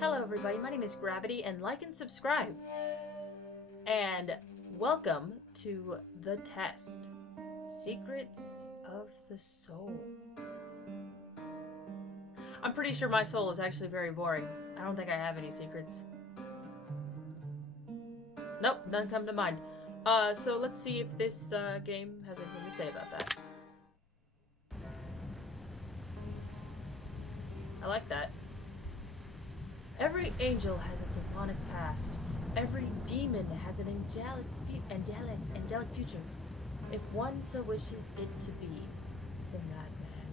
Hello everybody, my name is Gravity, and like and subscribe. And welcome to The Test. Secrets of the Soul. I'm pretty sure my soul is actually very boring. I don't think I have any secrets. Nope, none come to mind. So let's see if this game has anything to say about that. I like that. Every angel has a demonic past. Every demon has an angelic future. If one so wishes it to be, the madman.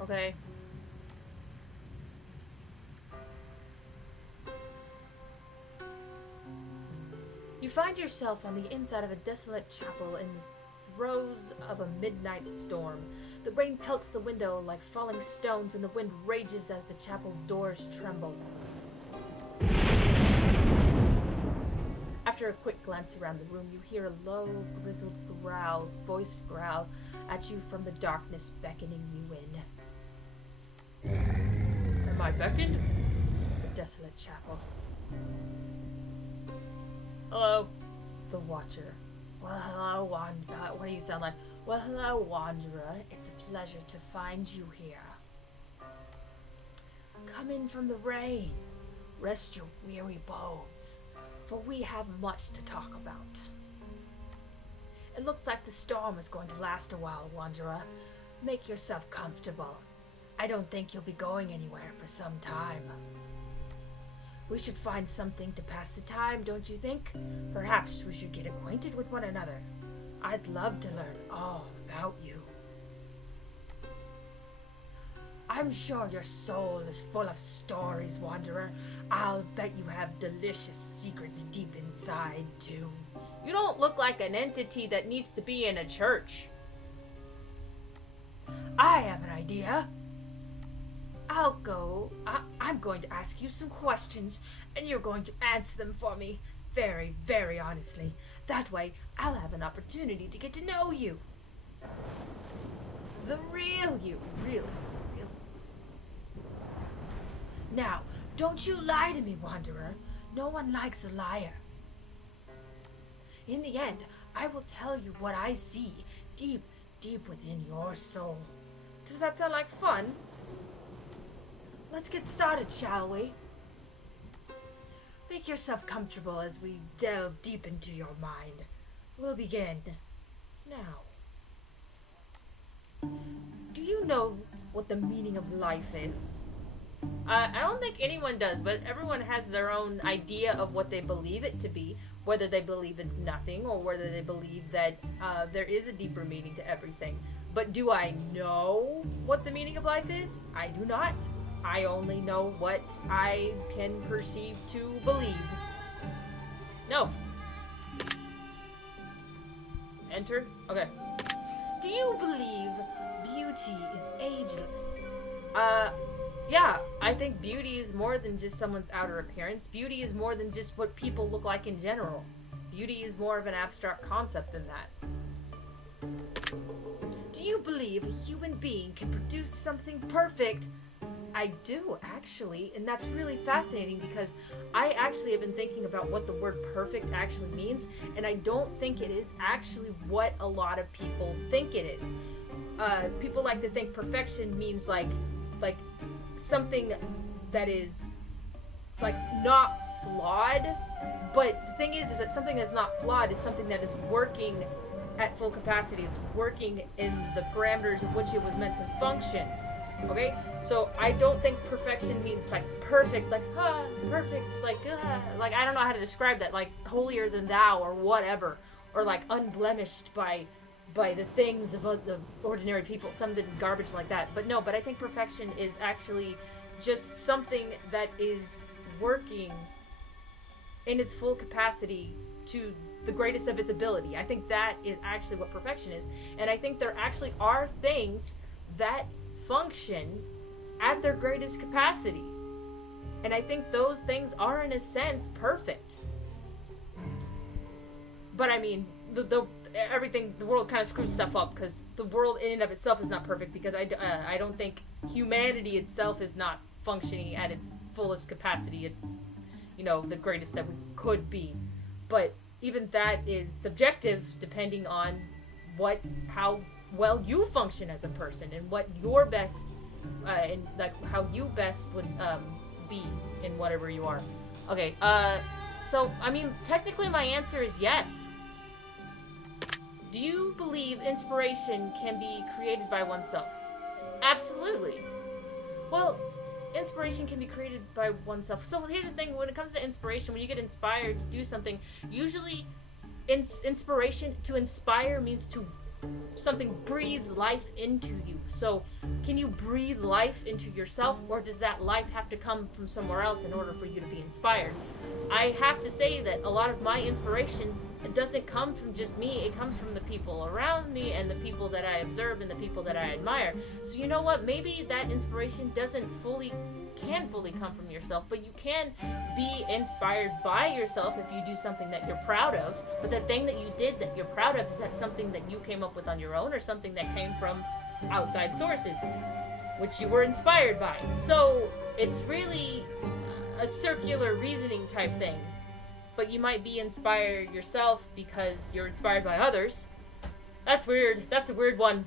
Okay. You find yourself on the inside of a desolate chapel in the throes of a midnight storm. The rain pelts the window like falling stones, and the wind rages as the chapel doors tremble. After a quick glance around the room, you hear a low, grizzled voice growl at you from the darkness, beckoning you in. Am I beckoned? The desolate chapel. Hello. The Watcher. Well, hello, Wanderer. What do you sound like? Well, hello, Wanderer. It's a pleasure to find you here. Come in from the rain. Rest your weary bones, for we have much to talk about. It looks like the storm is going to last a while, Wanderer. Make yourself comfortable. I don't think you'll be going anywhere for some time. We should find something to pass the time, don't you think? Perhaps we should get acquainted with one another. I'd love to learn all about you. I'm sure your soul is full of stories, Wanderer. I'll bet you have delicious secrets deep inside, too. You don't look like an entity that needs to be in a church. I have an idea. I'm going to ask you some questions, and you're going to answer them for me very, very honestly. That way, I'll have an opportunity to get to know you. The real you, really. Now, don't you lie to me, Wanderer. No one likes a liar. In the end, I will tell you what I see deep, deep within your soul. Does that sound like fun? Let's get started, shall we? Make yourself comfortable as we delve deep into your mind. We'll begin now. Do you know what the meaning of life is? I don't think anyone does, but everyone has their own idea of what they believe it to be, whether they believe it's nothing or whether they believe that there is a deeper meaning to everything. But do I know what the meaning of life is? I do not. I only know what I can perceive to believe. No. Enter? Okay. Do you believe beauty is ageless? Yeah, I think beauty is more than just someone's outer appearance. Beauty is more than just what people look like in general. Beauty is more of an abstract concept than that. Do you believe a human being can produce something perfect? I do, actually, and that's really fascinating because I actually have been thinking about what the word perfect actually means, and I don't think it is actually what a lot of people think it is. People like to think perfection means like something that is like not flawed, but the thing is that something that's not flawed is something that is working at full capacity. It's working in the parameters of which it was meant to function. Okay, so I don't think perfection means like perfect, like perfect. It's like I don't know how to describe that, like holier than thou or whatever, or like unblemished by the things of the ordinary people, something garbage like that. But no, but I think perfection is actually just something that is working in its full capacity to the greatest of its ability. I think that is actually what perfection is, and I think there actually are things that function at their greatest capacity, and I think those things are in a sense perfect. But I mean, the world kind of screws stuff up because the world in and of itself is not perfect, because I don't think humanity itself is not functioning at its fullest capacity, at, you know, the greatest that we could be. But even that is subjective depending on how well you function as a person and what your best, and like how you best would be in whatever you are. Okay, so I mean, technically my answer is yes. Do you believe inspiration can be created by oneself? Absolutely. Well, inspiration can be created by oneself. So here's the thing, when it comes to inspiration, when you get inspired to do something, usually inspiration, to inspire means to something breathes life into you. So can you breathe life into yourself, or does that life have to come from somewhere else in order for you to be inspired? I have to say that a lot of my inspirations, it doesn't come from just me, it comes from the people around me and the people that I observe and the people that I admire. So you know what, maybe that inspiration can fully come from yourself, but you can be inspired by yourself if you do something that you're proud of. But the thing that you did that you're proud of, is that something that you came up with on your own, or something that came from outside sources, which you were inspired by? So it's really a circular reasoning type thing. But you might be inspired yourself because you're inspired by others. That's weird. That's a weird one.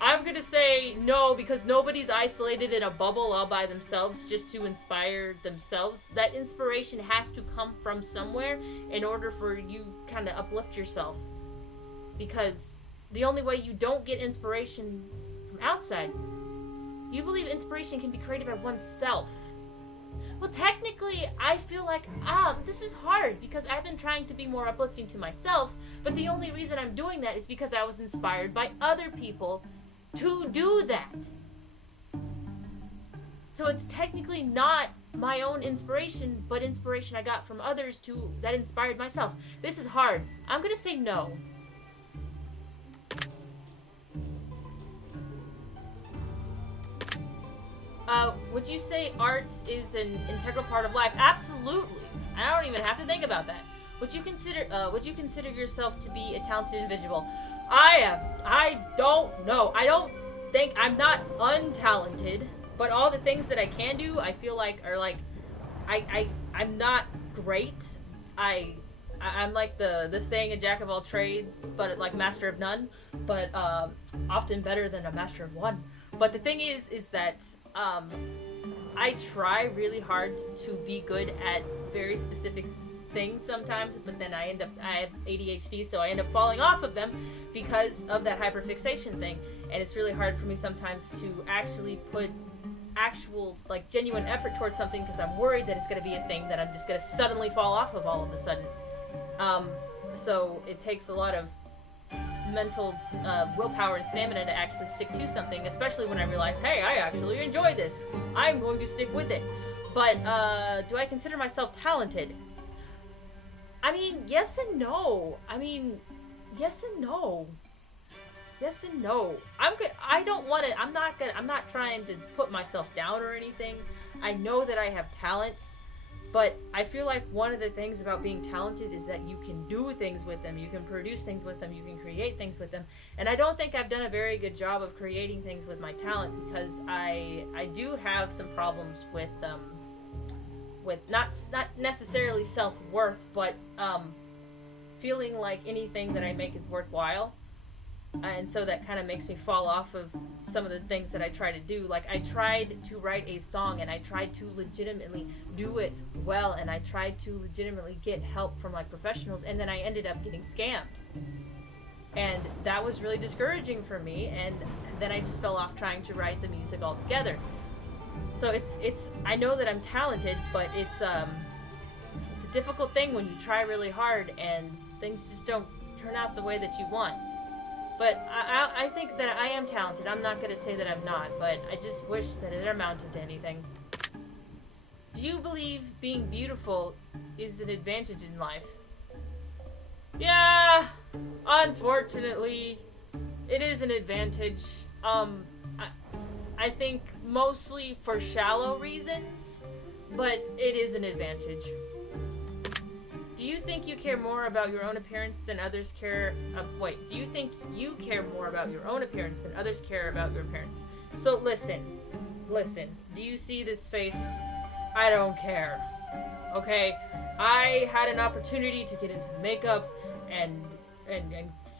I'm gonna say no, because nobody's isolated in a bubble all by themselves just to inspire themselves. That inspiration has to come from somewhere in order for you kind of uplift yourself. Because the only way you don't get inspiration from outside. Do you believe inspiration can be created by oneself? Well, technically, I feel like, this is hard, because I've been trying to be more uplifting to myself, but the only reason I'm doing that is because I was inspired by other people to do that. So it's technically not my own inspiration, but inspiration I got from others that inspired myself. This is hard. I'm gonna say no. Would you say art is an integral part of life? Absolutely. I don't even have to think about that. Would you consider yourself to be a talented individual? I don't know. I don't think I'm not untalented, but all the things that I can do, I feel like are like, I'm not great. I'm like the saying, a jack of all trades, but like master of none, but often better than a master of one. But the thing is that I try really hard to be good at very specific things sometimes, but then I have ADHD, so I end up falling off of them because of that hyperfixation thing. And it's really hard for me sometimes to actually put actual, like, genuine effort towards something, because I'm worried that it's going to be a thing that I'm just going to suddenly fall off of all of a sudden. So it takes a lot of mental willpower and stamina to actually stick to something, especially when I realize, hey, I actually enjoy this. I'm going to stick with it. But do I consider myself talented? I mean, yes and no. Yes and no. Yes and no. I'm not trying to put myself down or anything. I know that I have talents, but I feel like one of the things about being talented is that you can do things with them, you can produce things with them, you can create things with them. And I don't think I've done a very good job of creating things with my talent, because I do have some problems with not necessarily self-worth, but feeling like anything that I make is worthwhile. And so that kind of makes me fall off of some of the things that I try to do. Like, I tried to write a song, and I tried to legitimately do it well, and I tried to legitimately get help from, like, professionals, and then I ended up getting scammed. And that was really discouraging for me, and then I just fell off trying to write the music altogether. So it's I know that I'm talented, but it's a difficult thing when you try really hard and things just don't turn out the way that you want. But I think that I am talented. I'm not going to say that I'm not, but I just wish that it amounted to anything. Do you believe being beautiful is an advantage in life? Yeah, unfortunately, it is an advantage. I think mostly for shallow reasons, but it is an advantage. Do you think you care more about your own appearance than others care? Do you think you care more about your own appearance than others care about your appearance? So listen. Do you see this face? I don't care. Okay? I had an opportunity to get into makeup and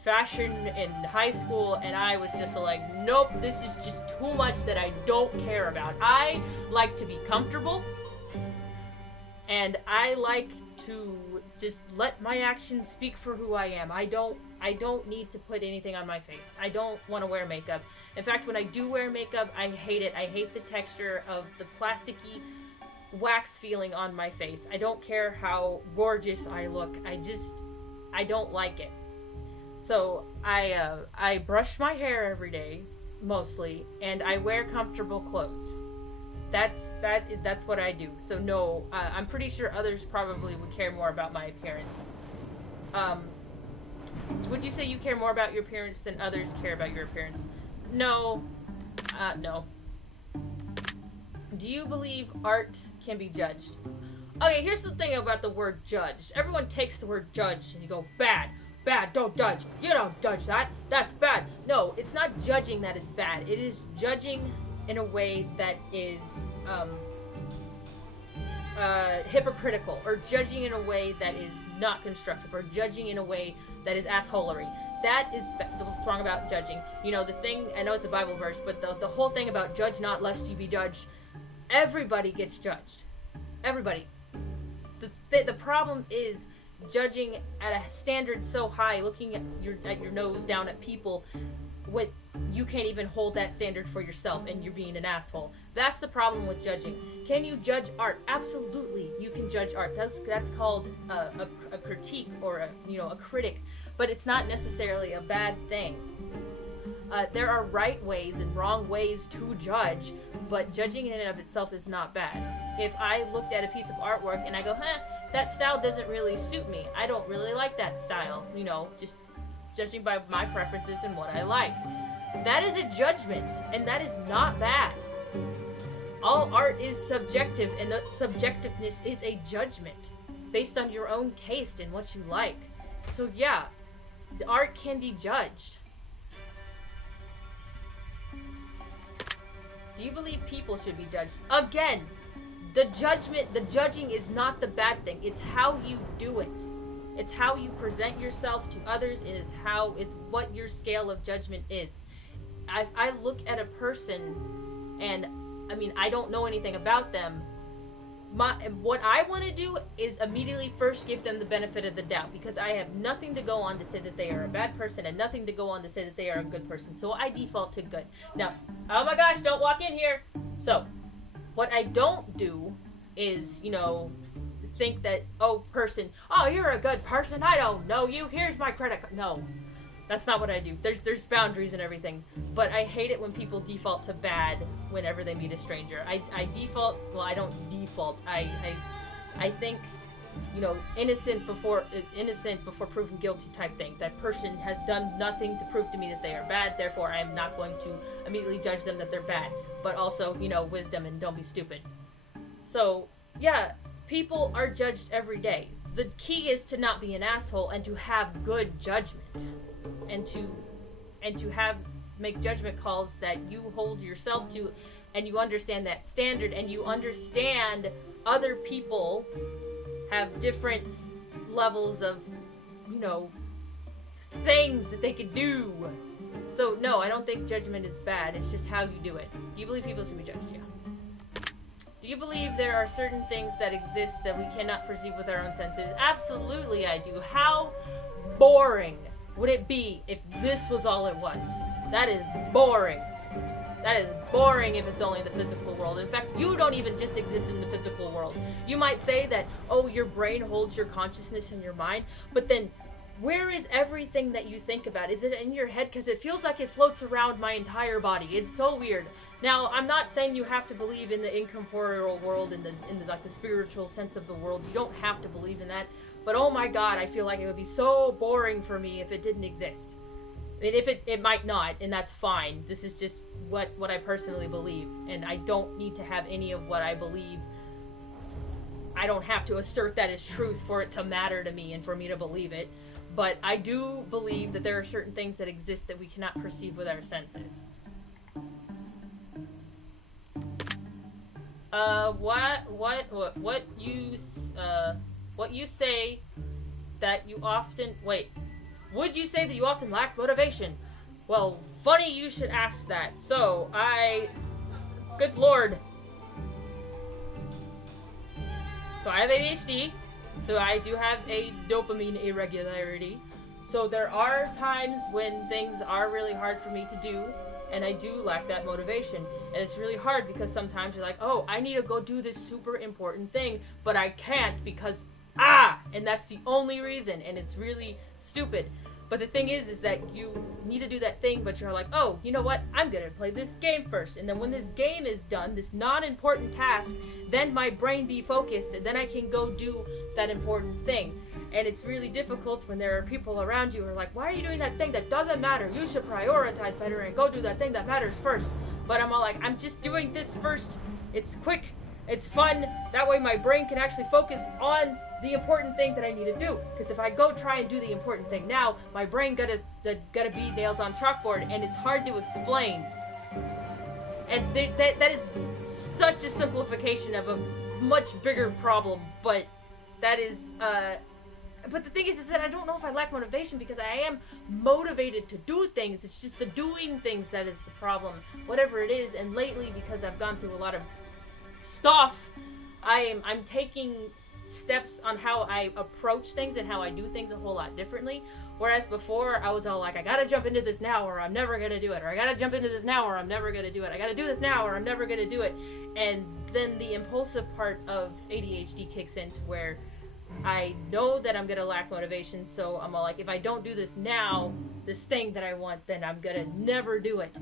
fashion in high school, and I was just like, nope, this is just too much that I don't care about. I like to be comfortable, and I like to just let my actions speak for who I am. I don't need to put anything on my face. I don't want to wear makeup. In fact, when I do wear makeup, I hate it. I hate the texture of the plasticky wax feeling on my face. I don't care how gorgeous I look. I don't like it. So I brush my hair every day, mostly, and I wear comfortable clothes. That's what I do. So no, I'm pretty sure others probably would care more about my appearance. Would you say you care more about your appearance than others care about your appearance? No. No. Do you believe art can be judged? Okay, here's the thing about the word judged. Everyone takes the word judged and you go, bad, don't judge. You don't judge that. That's bad. No, it's not judging that is bad. It is judging in a way that is hypocritical, or judging in a way that is not constructive, or judging in a way that is assholery. That is what's wrong about judging. You know, the thing, I know it's a Bible verse, but the whole thing about judge not lest you be judged, everybody gets judged. Everybody. The problem is judging at a standard so high, looking at your nose down at people when you can't even hold that standard for yourself and you're being an asshole. That's the problem with judging. Can you judge art? Absolutely, you can judge art. That's called a critique, or a critic, but it's not necessarily a bad thing. There are right ways and wrong ways to judge, but judging in and of itself is not bad. If I looked at a piece of artwork and I go, that style doesn't really suit me, I don't really like that style, just judging by my preferences and what I like. That is a judgment, and that is not bad. All art is subjective, and the subjectiveness is a judgment based on your own taste and what you like. So yeah, the art can be judged. Do you believe people should be judged? Again, the judging is not the bad thing. It's how you do it. It's how you present yourself to others. It's what your scale of judgment is. I look at a person, and I don't know anything about them. What I want to do is immediately first give them the benefit of the doubt, because I have nothing to go on to say that they are a bad person and nothing to go on to say that they are a good person. So I default to good. Now, oh my gosh, don't walk in here. So, what I don't do is, think that, person, you're a good person, I don't know you, here's my credit card. No, that's not what I do. There's boundaries and everything, but I hate it when people default to bad whenever they meet a stranger. I don't default. I think, innocent before proven guilty type thing. That person has done nothing to prove to me that they are bad, therefore I am not going to immediately judge them that they're bad. But also, wisdom and don't be stupid. So, yeah, people are judged every day. The key is to not be an asshole and to have good judgment, and to make judgment calls that you hold yourself to, and you understand that standard, and you understand other people have different levels of, things that they can do. So no, I don't think judgment is bad. It's just how you do it. You believe people should be judged? Yeah. Do you believe there are certain things that exist that we cannot perceive with our own senses? Absolutely I do. How boring would it be if this was all it was? That is boring. That is boring if it's only the physical world. In fact, you don't even just exist in the physical world. You might say that, your brain holds your consciousness in your mind, but then where is everything that you think about? Is it in your head? Because it feels like it floats around my entire body. It's so weird. Now, I'm not saying you have to believe in the incorporeal world, in the spiritual sense of the world. You don't have to believe in that. But oh my god, I feel like it would be so boring for me if it didn't exist. If it might not, and that's fine. This is just what I personally believe, and I don't need to have any of what I believe I don't have to assert that as truth for it to matter to me and for me to believe it. But I do believe that there are certain things that exist that we cannot perceive with our senses. What you say that you often, wait, would you say that you often lack motivation? Well, funny you should ask that. So, good lord. So I have ADHD, so I do have a dopamine irregularity. So there are times when things are really hard for me to do, and I do lack that motivation. And it's really hard because sometimes you're like, oh, I need to go do this super important thing, but I can't because, and that's the only reason, and it's really stupid. But the thing is that you need to do that thing, but you're like, oh, you know what? I'm gonna play this game first. And then when this game is done, this non-important task, then my brain be focused, and then I can go do that important thing. And it's really difficult when there are people around you who are like, why are you doing that thing that doesn't matter? You should prioritize better and go do that thing that matters first. But I'm all like, I'm just doing this first. It's quick. It's fun. That way my brain can actually focus on the important thing that I need to do. Because if I go try and do the important thing now, my brain gotta be nails on chalkboard, and it's hard to explain. And that is such a simplification of a much bigger problem. But that is, but the thing is that I don't know if I lack motivation because I am motivated to do things. It's just the doing things that is the problem, whatever it is. And lately, because I've gone through a lot of stuff, I'm taking steps on how I approach things and how I do things a whole lot differently. Whereas before, I was all like, I gotta jump into this now or I'm never gonna do it. Or I gotta jump into this now or I'm never gonna do it. I gotta do this now or I'm never gonna do it. And then the impulsive part of ADHD kicks in to where I know that I'm gonna lack motivation, so I'm all like, if I don't do this now, this thing that I want, then I'm gonna never do it.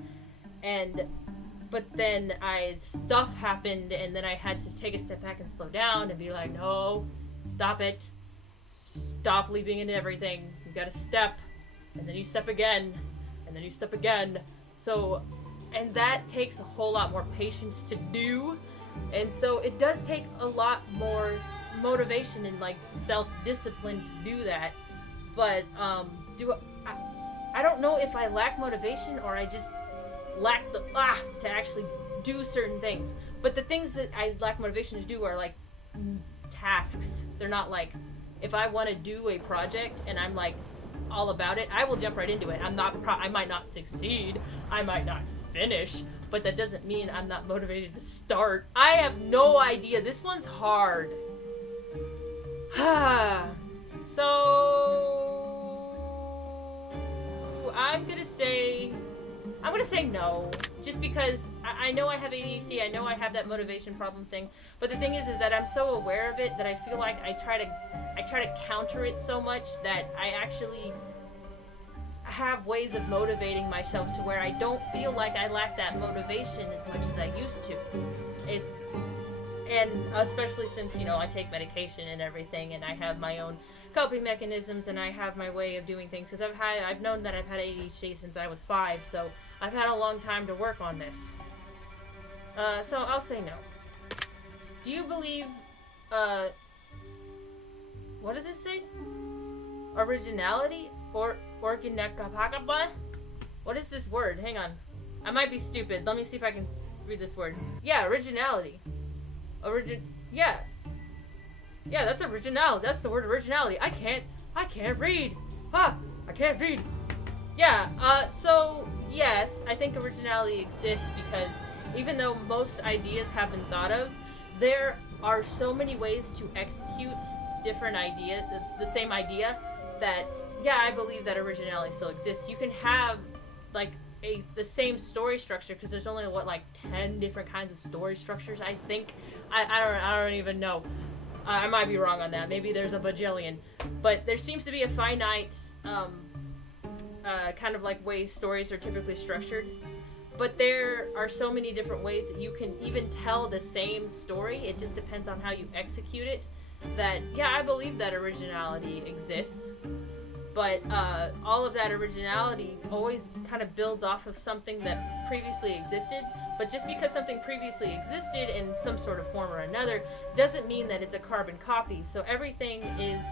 But then stuff happened, and then I had to take a step back and slow down and be like, no, stop it. Stop leaping into everything. You gotta step, and then you step again, and then you step again. So, and that takes a whole lot more patience to do. And so it does take a lot more motivation and like self-discipline to do that. But I don't know if I lack motivation or I just lack the to actually do certain things. But the things that I lack motivation to do are like tasks. They're not like, if I want to do a project and I'm like all about it, I will jump right into it. I might not succeed, I might not finish, but that doesn't mean I'm not motivated to start. I have no idea. This one's hard. So I'm gonna say no, just because I know I have ADHD, I know I have that motivation problem thing, but the thing is that I'm so aware of it that I feel like I try to counter it so much that I actually have ways of motivating myself to where I don't feel like I lack that motivation as much as I used to. And especially since, I take medication and everything, and I have my own coping mechanisms, and I have my way of doing things, because I've known that I've had ADHD since I was 5, so I've had a long time to work on this. So I'll say no. Do you believe, what does it say? Originality? Or organekapakapa? What is this word? Hang on. I might be stupid. Let me see if I can read this word. Yeah, originality. Yeah, that's originality. That's the word originality. I can't read. I can't read. Yeah, so yes, I think originality exists because even though most ideas have been thought of, there are so many ways to execute different ideas, the same idea, that, yeah, I believe that originality still exists. You can have, like, the same story structure, because there's only, 10 different kinds of story structures, I think. I don't even know. I might be wrong on that. Maybe there's a bajillion. But there seems to be a finite, kind of like way stories are typically structured. But there are so many different ways that you can even tell the same story. It just depends on how you execute it. That, yeah, I believe that originality exists. But all of that originality always kind of builds off of something that previously existed. But just because something previously existed in some sort of form or another doesn't mean that it's a carbon copy. So everything is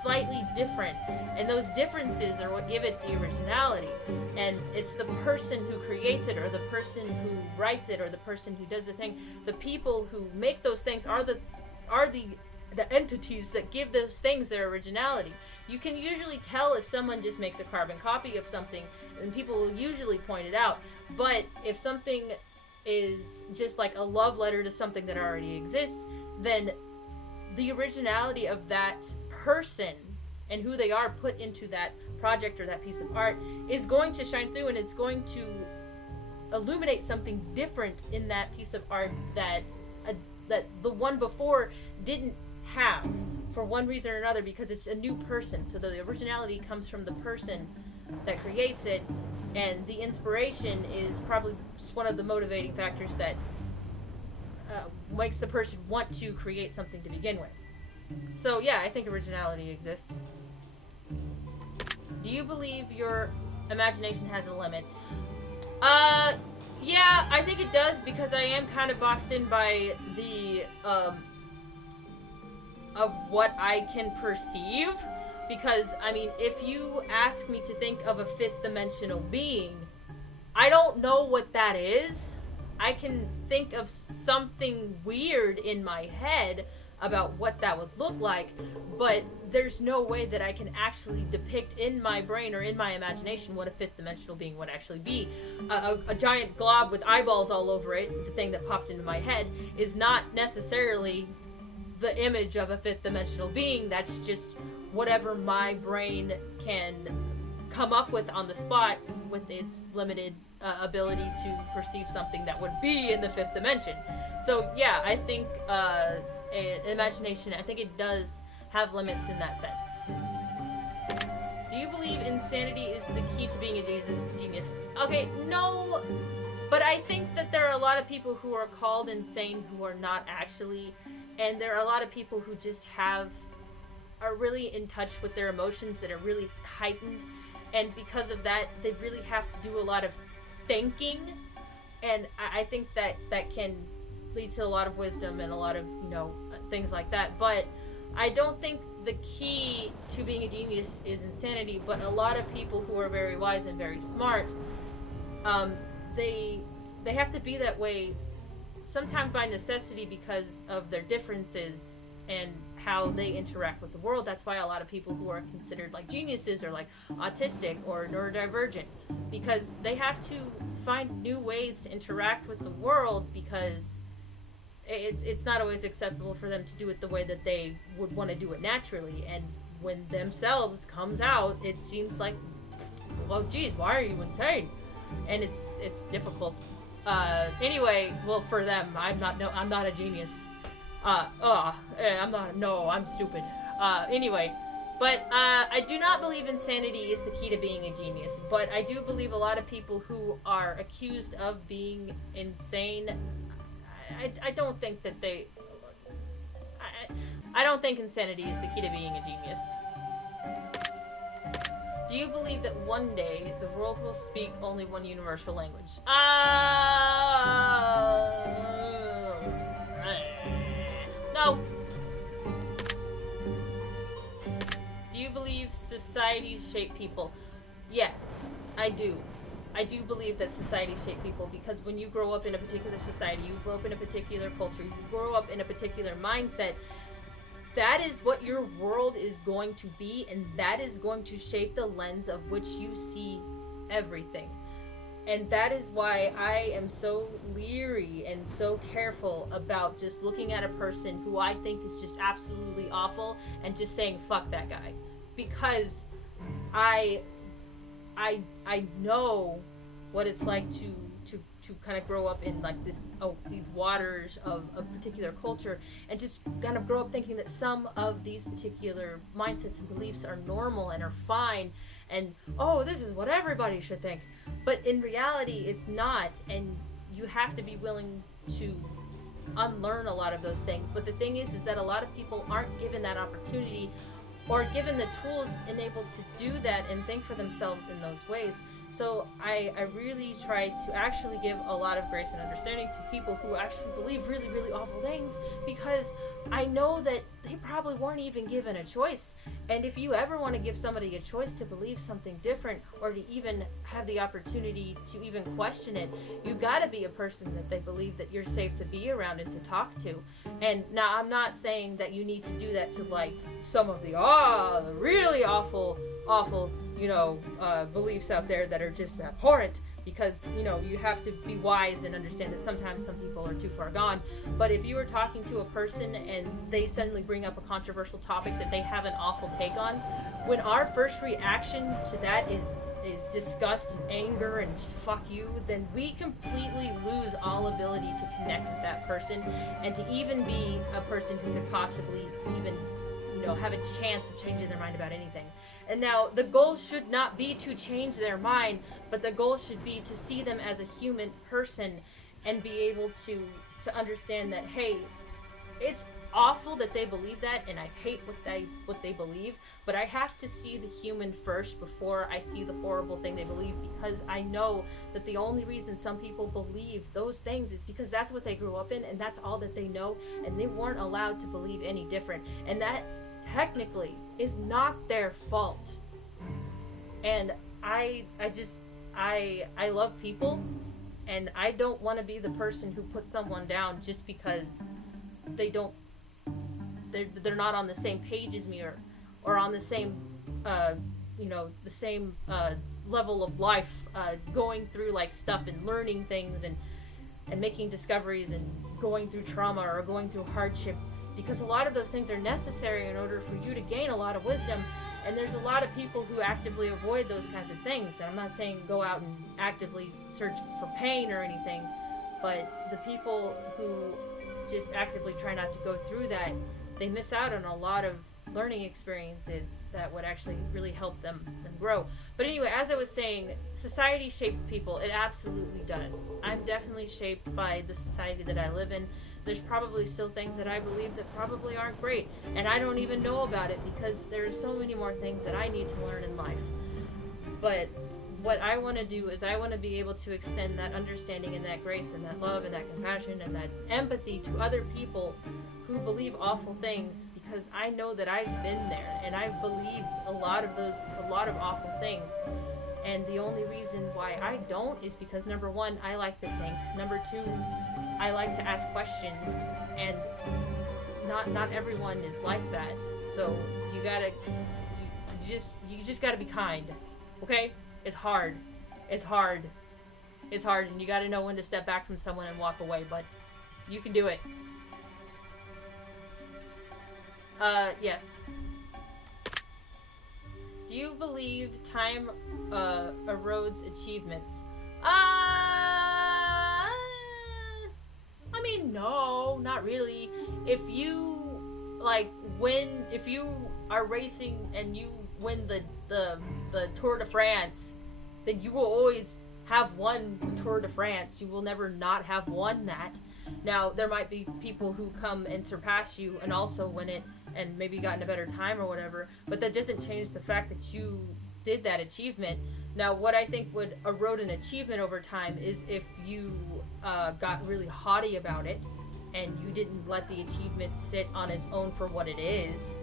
slightly different, and those differences are what give it the originality. And it's the person who creates it, or the person who writes it, or the person who does the thing. The people who make those things are the entities that give those things their originality. You can usually tell if someone just makes a carbon copy of something, and people will usually point it out. But if something is just like a love letter to something that already exists, then the originality of that person and who they are put into that project or that piece of art is going to shine through, and it's going to illuminate something different in that piece of art that the one before didn't have, for one reason or another, because it's a new person. So the originality comes from the person that creates it, and the inspiration is probably just one of the motivating factors that makes the person want to create something to begin with. So yeah, I think originality exists. Do you believe your imagination has a limit? Yeah, I think it does, because I am kind of boxed in by the of what I can perceive. Because, I mean, if you ask me to think of a fifth dimensional being, I don't know what that is. I can think of something weird in my head about what that would look like, but there's no way that I can actually depict in my brain or in my imagination what a fifth dimensional being would actually be. A giant glob with eyeballs all over it, the thing that popped into my head, is not necessarily the image of a fifth dimensional being. That's just whatever my brain can come up with on the spot with its limited ability to perceive something that would be in the fifth dimension. So yeah, I think imagination, I think it does have limits in that sense. Do you believe insanity is the key to being a genius? Okay, no, but I think that there are a lot of people who are called insane who are not actually, and there are a lot of people who just are really in touch with their emotions that are really heightened, and because of that, they really have to do a lot of thinking, and I think that can lead to a lot of wisdom and a lot of, things like that. But I don't think the key to being a genius is insanity, but a lot of people who are very wise and very smart, they have to be that way sometimes by necessity because of their differences and how they interact with the world. That's why a lot of people who are considered like geniuses are like autistic or neurodivergent, because they have to find new ways to interact with the world, because it's not always acceptable for them to do it the way that they would want to do it naturally. And when themselves comes out, it seems like, well, geez, why are you insane? And it's difficult. Anyway, well, for them, I'm not a genius. I'm stupid. Anyway, but I do not believe insanity is the key to being a genius, but I do believe a lot of people who are accused of being insane, I don't think that I don't think insanity is the key to being a genius. Do you believe that one day the world will speak only one universal language? No. Do you believe societies shape people? Yes, I do. I do believe that societies shape people, because when you grow up in a particular society, you grow up in a particular culture, you grow up in a particular mindset, that is what your world is going to be, and that is going to shape the lens of which you see everything. And that is why I am so leery and so careful about just looking at a person who I think is just absolutely awful and just saying, fuck that guy. Because I know what it's like to kind of grow up in like these waters of a particular culture, and just kind of grow up thinking that some of these particular mindsets and beliefs are normal and are fine, and this is what everybody should think. But in reality, it's not, and you have to be willing to unlearn a lot of those things. But the thing is that a lot of people aren't given that opportunity or given the tools enabled to do that and think for themselves in those ways. So I really try to actually give a lot of grace and understanding to people who actually believe really, really awful things, because I know that they probably weren't even given a choice. And if you ever want to give somebody a choice to believe something different, or to even have the opportunity to even question it, you got to be a person that they believe that you're safe to be around and to talk to. And now I'm not saying that you need to do that to like some of the really awful beliefs out there that are just abhorrent, because you have to be wise and understand that sometimes some people are too far gone. But if you are talking to a person and they suddenly bring up a controversial topic that they have an awful take on, when our first reaction to that is disgust and anger and just fuck you, then we completely lose all ability to connect with that person and to even be a person who could possibly even have a chance of changing their mind about anything. And now the goal should not be to change their mind, but the goal should be to see them as a human person and be able to understand that, hey, it's awful that they believe that, and I hate what they believe, but I have to see the human first before I see the horrible thing they believe, because I know that the only reason some people believe those things is because that's what they grew up in, and that's all that they know, and they weren't allowed to believe any different. And that technically is not their fault. And I love people, and I don't want to be the person who puts someone down just because they're not on the same page as me, or on the same the same level of life, going through like stuff and learning things and making discoveries and going through trauma or going through hardship, because a lot of those things are necessary in order for you to gain a lot of wisdom. And there's a lot of people who actively avoid those kinds of things. And I'm not saying go out and actively search for pain or anything, but the people who just actively try not to go through that, they miss out on a lot of learning experiences that would actually really help them grow. But anyway, as I was saying, society shapes people. It absolutely does. I'm definitely shaped by the society that I live in. There's probably still things that I believe that probably aren't great, and I don't even know about it because there's so many more things that I need to learn in life. But what I want to do is I want to be able to extend that understanding and that grace and that love and that compassion and that empathy to other people who believe awful things, because I know that I've been there and I've believed a lot of awful things. And the only reason why I don't is because, number one, I like to think. Number two, I like to ask questions, and not everyone is like that. So you just gotta be kind, okay? It's hard, and you gotta know when to step back from someone and walk away, but you can do it. Yes. Do you believe time erodes achievements? I mean, no, not really. If you if you are racing and you win the Tour de France, then you will always have won the Tour de France. You will never not have won that. Now, there might be people who come and surpass you and also win it and maybe gotten a better time or whatever, but that doesn't change the fact that you did that achievement. Now, what I think would erode an achievement over time is if you got really haughty about it and you didn't let the achievement sit on its own for what it is.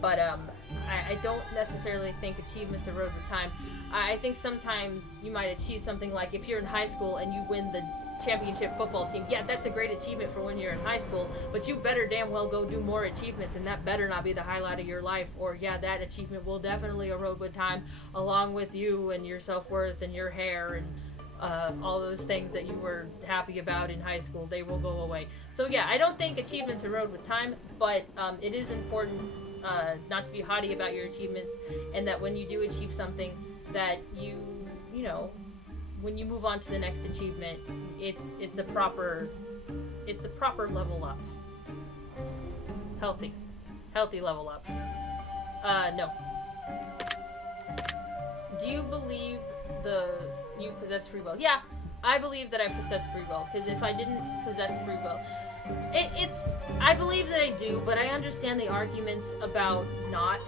But I don't necessarily think achievements erode with time. I think sometimes you might achieve something, like if you're in high school and you win the championship football team. Yeah, that's a great achievement for when you're in high school, but you better damn well go do more achievements, and that better not be the highlight of your life, or yeah, that achievement will definitely erode with time, along with you and your self-worth and your hair and all those things that you were happy about in high school. They will go away. So yeah, I don't think achievements erode with time, but it is important not to be haughty about your achievements, and that when you do achieve something, that you know, when you move on to the next achievement, it's a proper level up. Healthy level up. No. Do you believe you possess free will? Yeah, I believe that I possess free will, because if I didn't possess free will, I believe that I do, but I understand the arguments about not,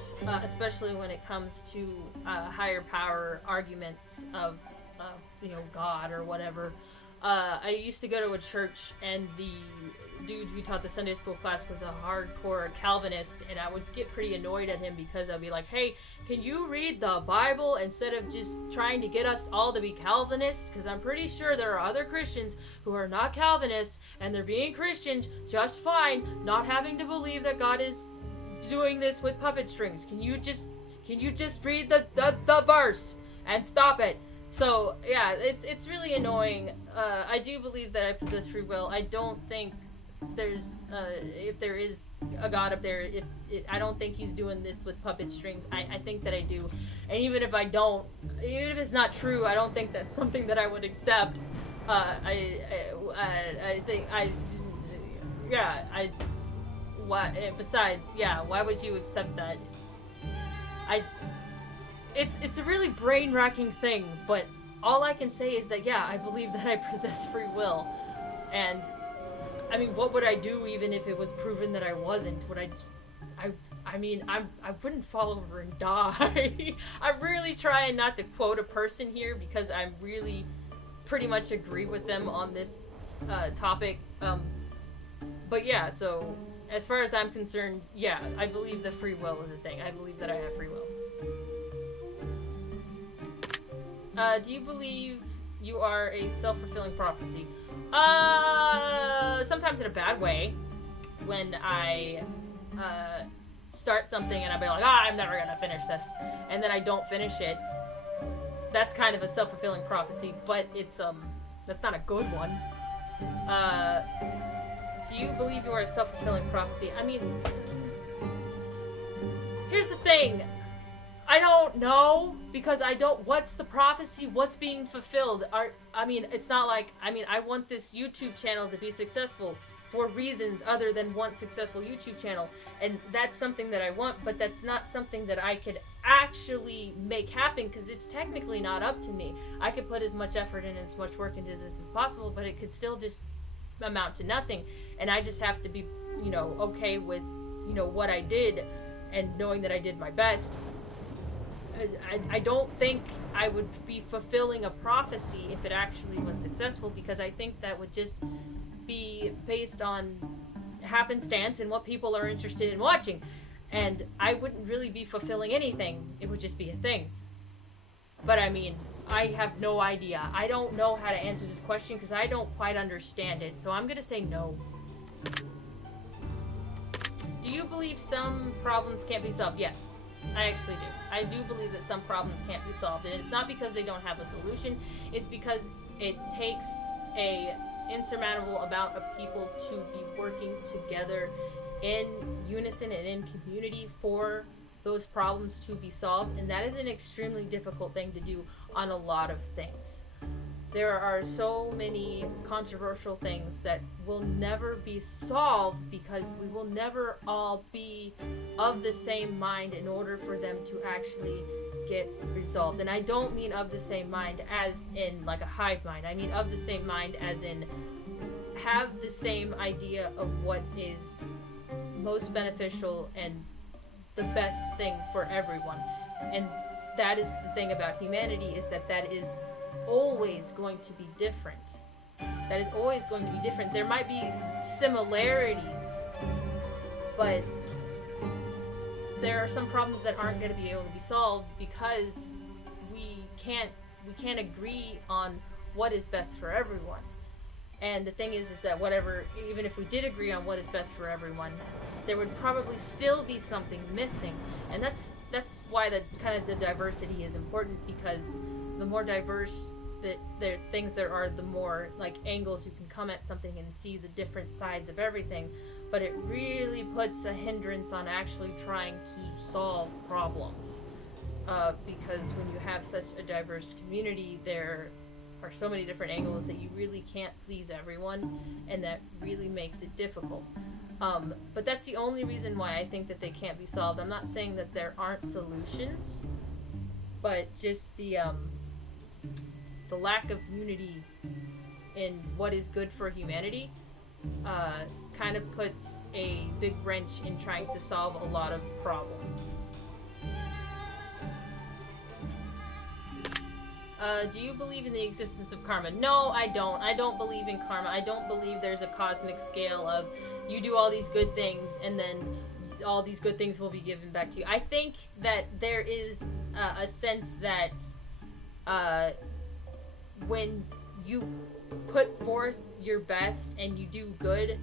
especially when it comes to higher power arguments of, God or whatever. I used to go to a church, and the dude who taught the Sunday school class was a hardcore Calvinist, and I would get pretty annoyed at him because I'd be like, hey, can you read the Bible instead of just trying to get us all to be Calvinists? Because I'm pretty sure there are other Christians who are not Calvinists, and they're being Christians just fine, not having to believe that God is doing this with puppet strings. Can you just read the verse and stop it? So yeah, it's really annoying. I do believe that I possess free will. I don't think there's if there is a God up there, I don't think he's doing this with puppet strings. I think that I do, and even if I don't, even if it's not true, I don't think that's something that I would accept. I think why? Besides, yeah, why would you accept that? It's a really brain-racking thing, but all I can say is that, yeah, I believe that I possess free will. And, I mean, what would I do even if it was proven that I wasn't? Would I wouldn't fall over and die. I'm really trying not to quote a person here because I really pretty much agree with them on this topic. But yeah, so as far as I'm concerned, yeah, I believe that free will is a thing. I believe that I have free will. Do you believe you are a self-fulfilling prophecy? Sometimes in a bad way. When I start something and I'll be like, I'm never gonna finish this, and then I don't finish it. That's kind of a self-fulfilling prophecy, but it's that's not a good one. Do you believe you are a self-fulfilling prophecy? I mean, here's the thing. I don't know, because I don't. What's the prophecy? What's being fulfilled? It's not like. I want this YouTube channel to be successful for reasons other than one successful YouTube channel, and that's something that I want. But that's not something that I could actually make happen because it's technically not up to me. I could put as much effort and as much work into this as possible, but it could still just amount to nothing. And I just have to be, okay with, what I did, and knowing that I did my best. I don't think I would be fulfilling a prophecy if it actually was successful, because I think that would just be based on happenstance and what people are interested in watching. And I wouldn't really be fulfilling anything. It would just be a thing. But I have no idea. I don't know how to answer this question because I don't quite understand it. So I'm going to say no. Do you believe some problems can't be solved? Yes. I actually do. I do believe that some problems can't be solved, and it's not because they don't have a solution. It's because it takes a insurmountable amount of people to be working together in unison and in community for those problems to be solved, and that is an extremely difficult thing to do on a lot of things. There are so many controversial things that will never be solved because we will never all be of the same mind in order for them to actually get resolved. And I don't mean of the same mind as in like a hive mind. I mean of the same mind as in have the same idea of what is most beneficial and the best thing for everyone. And that is the thing about humanity, is that is always going to be different. That is always going to be different. There might be similarities, but there are some problems that aren't going to be able to be solved because we can't agree on what is best for everyone. And the thing is that even if we did agree on what is best for everyone, there would probably still be something missing. And that's why the diversity is important, because the more diverse the things there are, the more like angles you can come at something and see the different sides of everything. But it really puts a hindrance on actually trying to solve problems, because when you have such a diverse community, there are so many different angles that you really can't please everyone, and that really makes it difficult. But that's the only reason why I think that they can't be solved. I'm not saying that there aren't solutions, but just the lack of unity in what is good for humanity kind of puts a big wrench in trying to solve a lot of problems. Do you believe in the existence of karma? No, I don't. I don't believe in karma. I don't believe there's a cosmic scale of you do all these good things and then all these good things will be given back to you. I think that there is a sense that when you put forth your best and you do good,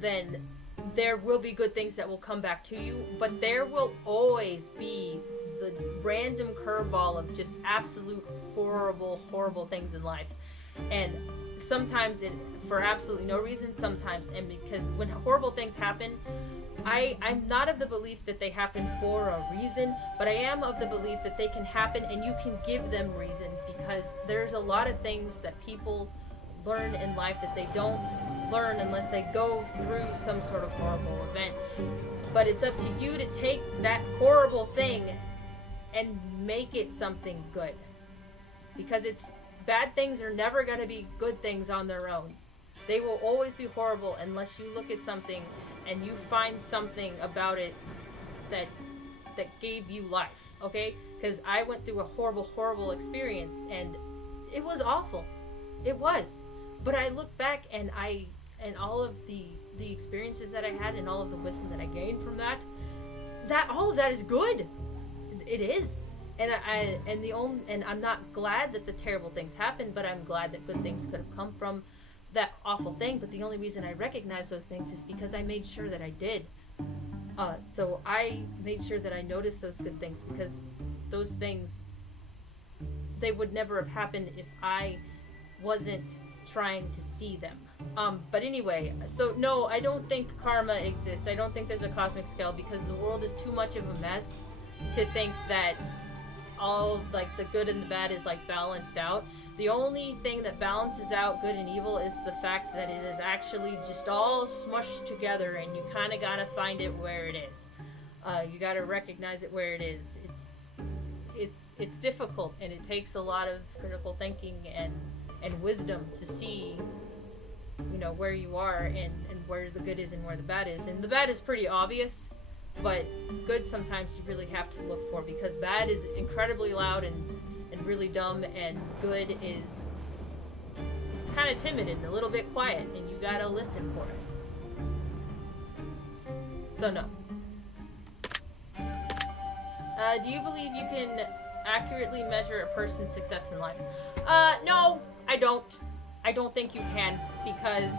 then there will be good things that will come back to you, but there will always be the random curveball of just absolute horrible things in life. And sometimes for absolutely no reason, sometimes, and because when horrible things happen, I'm not of the belief that they happen for a reason, but I am of the belief that they can happen and you can give them reason, because there's a lot of things that people learn in life that they don't learn unless they go through some sort of horrible event. But it's up to you to take that horrible thing and make it something good, because it's bad things are never going to be good things on their own. They will always be horrible unless you look at something and you find something about it that gave you life, okay? Because I went through a horrible experience and it was awful. It was. But I look back and all of the experiences that I had and all of the wisdom that I gained from that all of that is good. It is. And I'm not glad that the terrible things happened, but I'm glad that good things could have come from that awful thing. But the only reason I recognize those things is because I made sure that I did. So I made sure that I noticed those good things, because those things, they would never have happened if I wasn't trying to see them. But anyway, so no, I don't think karma exists. I don't think there's a cosmic scale, because the world is too much of a mess to think that all like the good and the bad is like balanced out. The only thing that balances out good and evil is the fact that it is actually just all smushed together, and you kind of gotta find it where it is. You gotta recognize it where it is. It's difficult, and it takes a lot of critical thinking and wisdom to see, you know, where you are and where the good is and where the bad is. And the bad is pretty obvious, but good sometimes you really have to look for, because bad is incredibly loud and really dumb, and good is, it's kind of timid and a little bit quiet, and you gotta listen for it. So no. Do you believe you can accurately measure a person's success in life? No, I don't. I don't think you can, because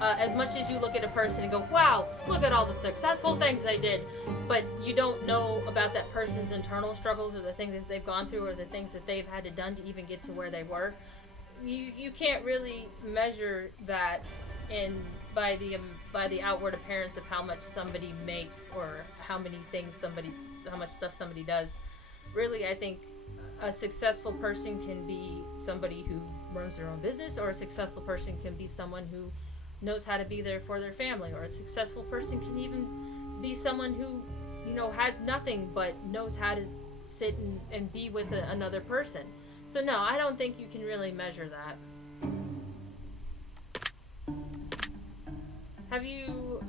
as much as you look at a person and go, wow, look at all the successful things they did, but you don't know about that person's internal struggles or the things that they've gone through or the things that they've had to done to even get to where they were. You can't really measure that by the outward appearance of how much somebody makes or how much stuff somebody does. Really, I think a successful person can be somebody who runs their own business, or a successful person can be someone who knows how to be there for their family, or a successful person can even be someone who, you know, has nothing but knows how to sit and be with another person. So no, I don't think you can really measure that. Have you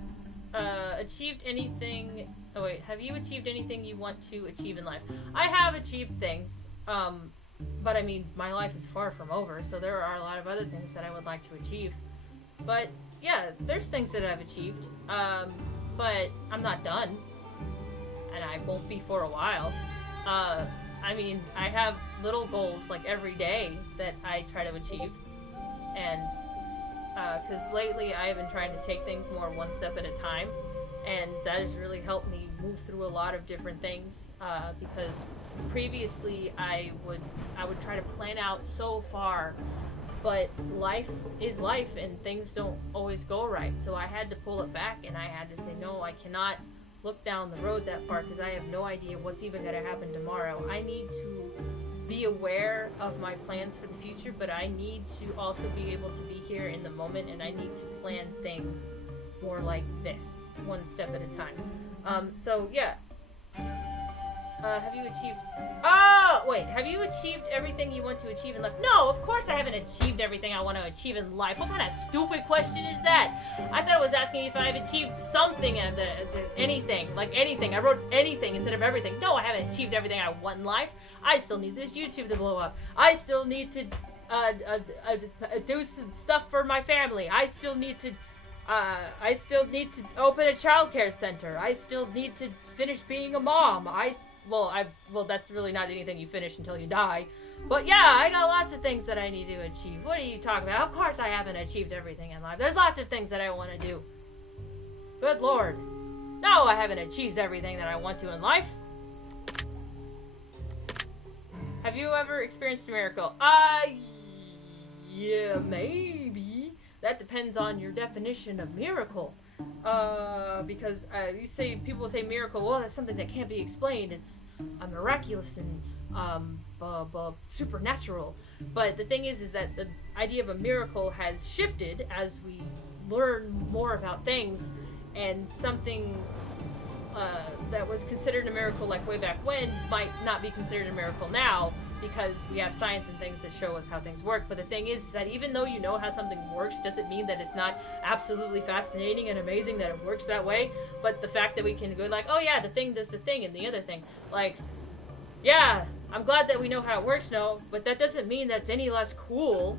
achieved anything? Oh wait, have you achieved anything you want to achieve in life? I have achieved things, but I mean, my life is far from over, so there are a lot of other things that I would like to achieve. But yeah, there's things that I've achieved, but I'm not done, and I won't be for a while. I mean, I have little goals like every day that I try to achieve, and because lately I have been trying to take things more one step at a time, and that has really helped me move through a lot of different things, because previously I would try to plan out so far, but life is life and things don't always go right, so I had to pull it back, and I had to say, no, I cannot look down the road that far, because I have no idea what's even going to happen tomorrow. I need to be aware of my plans for the future, but I need to also be able to be here in the moment, and I need to plan things more like this, one step at a time. So yeah, Have you achieved... Oh, wait. Have you achieved everything you want to achieve in life? No, of course I haven't achieved everything I want to achieve in life. What kind of stupid question is that? I thought it was asking if I've achieved something, anything. Like anything. I wrote anything instead of everything. No, I haven't achieved everything I want in life. I still need this YouTube to blow up. I still need to do some stuff for my family. I still need to open a childcare center. I still need to finish being a mom. Well, that's really not anything you finish until you die. But yeah, I got lots of things that I need to achieve. What are you talking about? Of course I haven't achieved everything in life. There's lots of things that I want to do. Good lord. No, I haven't achieved everything that I want to in life. Have you ever experienced a miracle? Yeah, maybe. That depends on your definition of miracle. Because people say miracle, well, that's something that can't be explained. It's miraculous and supernatural. But the thing is that the idea of a miracle has shifted as we learn more about things, and something that was considered a miracle like way back when might not be considered a miracle now, because we have science and things that show us how things work. But the thing is that even though you know how something works doesn't mean that it's not absolutely fascinating and amazing that it works that way. But the fact that we can go like, oh yeah, the thing does the thing and the other thing, like, yeah, I'm glad that we know how it works now, but that doesn't mean that's any less cool.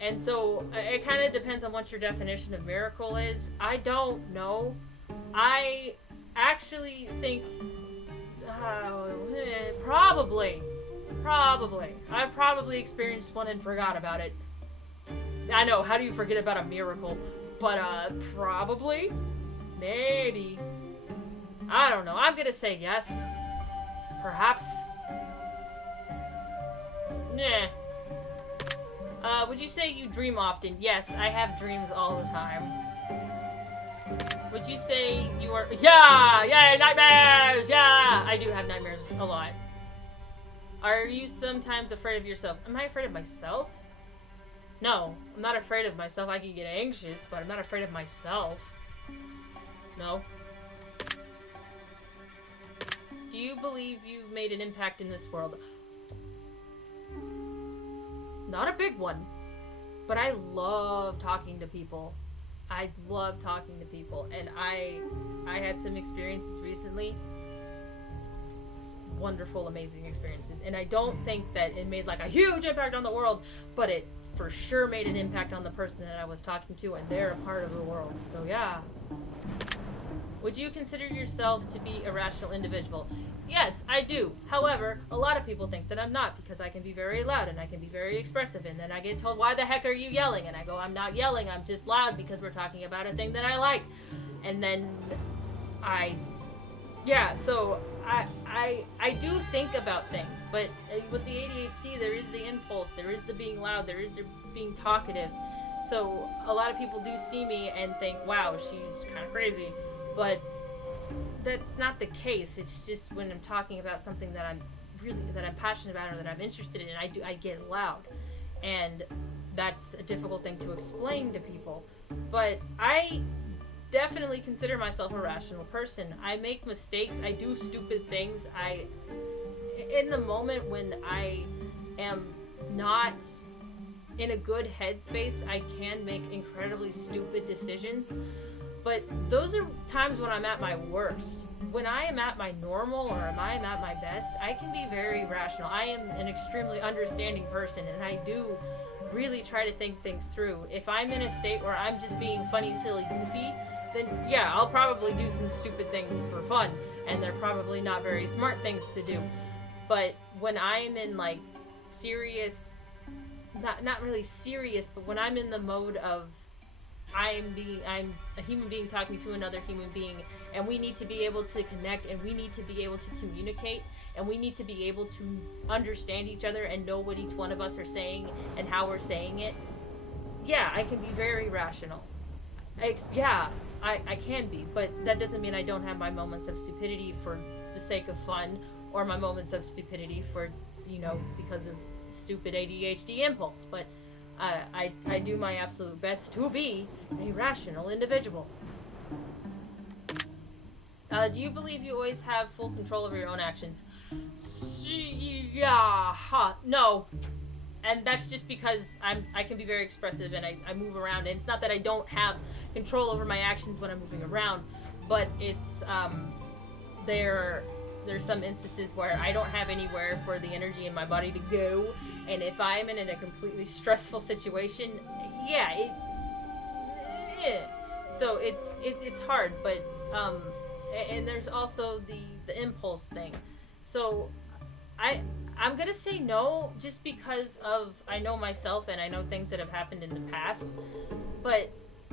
And so it kind of depends on what your definition of miracle is. I don't know. I actually think probably. I've probably experienced one and forgot about it. I know, how do you forget about a miracle? But, probably? Maybe. I don't know. I'm gonna say yes. Perhaps. Nah. Would you say you dream often? Yes, I have dreams all the time. Would you say you are... Yeah! Yay, nightmares! Yeah! I do have nightmares a lot. Are you sometimes afraid of yourself? Am I afraid of myself? No, I'm not afraid of myself. I can get anxious, but I'm not afraid of myself. No. Do you believe you've made an impact in this world? Not a big one, but I love talking to people. I love talking to people, and I had some experiences recently. Wonderful, amazing experiences, and I don't think that it made like a huge impact on the world, but it for sure made an impact on the person that I was talking to, and they're a part of the world. So yeah. Would you consider yourself to be a rational individual? Yes, I do. However, a lot of people think that I'm not, because I can be very loud and I can be very expressive, and then I get told, why the heck are you yelling? And I go, I'm not yelling, I'm just loud because we're talking about a thing that I like. And then so I do think about things, but with the ADHD, there is the impulse, there is the being loud, there is the being talkative. So a lot of people do see me and think, wow, she's kind of crazy, but that's not the case. It's just when I'm talking about something that I'm passionate about or that I'm interested in, I get loud, and that's a difficult thing to explain to people. But I definitely consider myself a rational person. I make mistakes. I do stupid things. In the moment when I am not in a good headspace, I can make incredibly stupid decisions. But those are times when I'm at my worst. When I am at my normal or when I am at my best, I can be very rational. I am an extremely understanding person, and I do really try to think things through. If I'm in a state where I'm just being funny, silly, goofy, then yeah, I'll probably do some stupid things for fun, and they're probably not very smart things to do. But when I'm in like serious, not really serious, but when I'm in the mode of I'm a human being talking to another human being, and we need to be able to connect, and we need to be able to communicate, and we need to be able to understand each other and know what each one of us are saying and how we're saying it. Yeah, I can be very rational. I can be, but that doesn't mean I don't have my moments of stupidity for the sake of fun, or my moments of stupidity for, because of stupid ADHD impulse. But I do my absolute best to be a rational individual. Do you believe you always have full control over your own actions? Yeah, no. And that's just because I can be very expressive and I move around. And it's not that I don't have control over my actions when I'm moving around, but it's there's some instances where I don't have anywhere for the energy in my body to go, and if I'm in a completely stressful situation, yeah, so it's hard, but and there's also the impulse thing. So I'm gonna say no, just because of I know myself and I know things that have happened in the past. But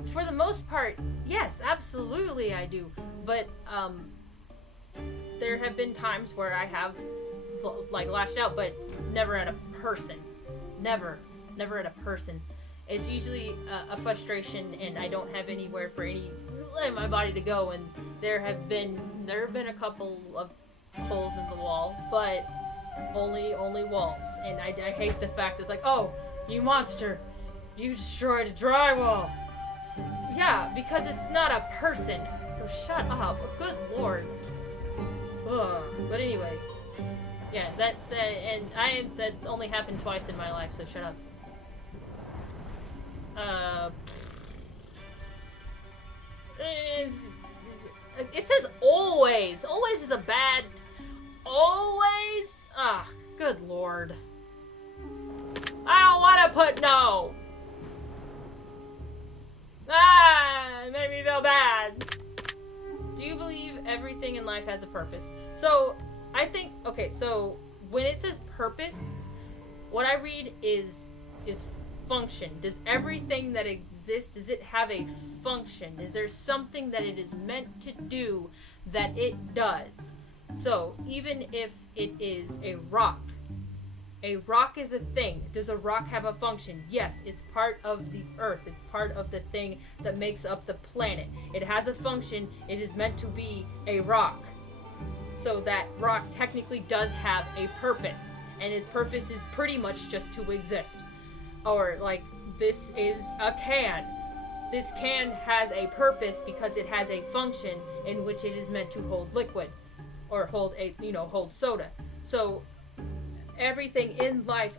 for the most part, yes, absolutely I do. But there have been times where I have like lashed out, but never at a person. Never at a person. It's usually a frustration, and I don't have anywhere for any in my body to go. And there have been a couple of holes in the wall, but only walls. And I hate the fact that, like, oh, you monster, you destroyed a drywall. Yeah, because it's not a person. So shut up. Good lord. Ugh. But anyway, yeah, that's only happened twice in my life. So shut up. It says always. Always is a bad. Always? Ah, good lord. I don't want to put no. It made me feel bad. Do you believe everything in life has a purpose? So, I think, okay, so when it says purpose, what I read is function. Does everything that exists, does it have a function? Is there something that it is meant to do that it does? So, even if it is a rock is a thing. Does a rock have a function? Yes, it's part of the earth. It's part of the thing that makes up the planet. It has a function. It is meant to be a rock. So that rock technically does have a purpose. And its purpose is pretty much just to exist. Or, like, this is a can. This can has a purpose because it has a function in which it is meant to hold liquid. Or hold soda. So everything in life,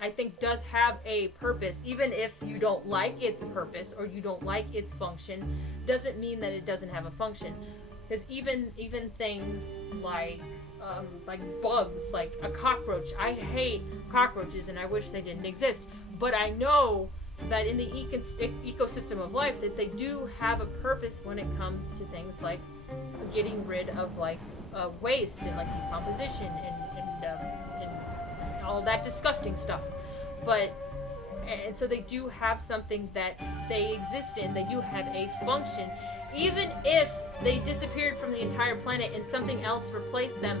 I think, does have a purpose. Even if you don't like its purpose or you don't like its function, doesn't mean that it doesn't have a function. Because even things like bugs, like a cockroach. I hate cockroaches and I wish they didn't exist. But I know that in the ecosystem of life that they do have a purpose when it comes to things like getting rid of waste and like decomposition and all that disgusting stuff. And so they do have something that they exist in. They do have a function. Even if they disappeared from the entire planet and something else replaced them,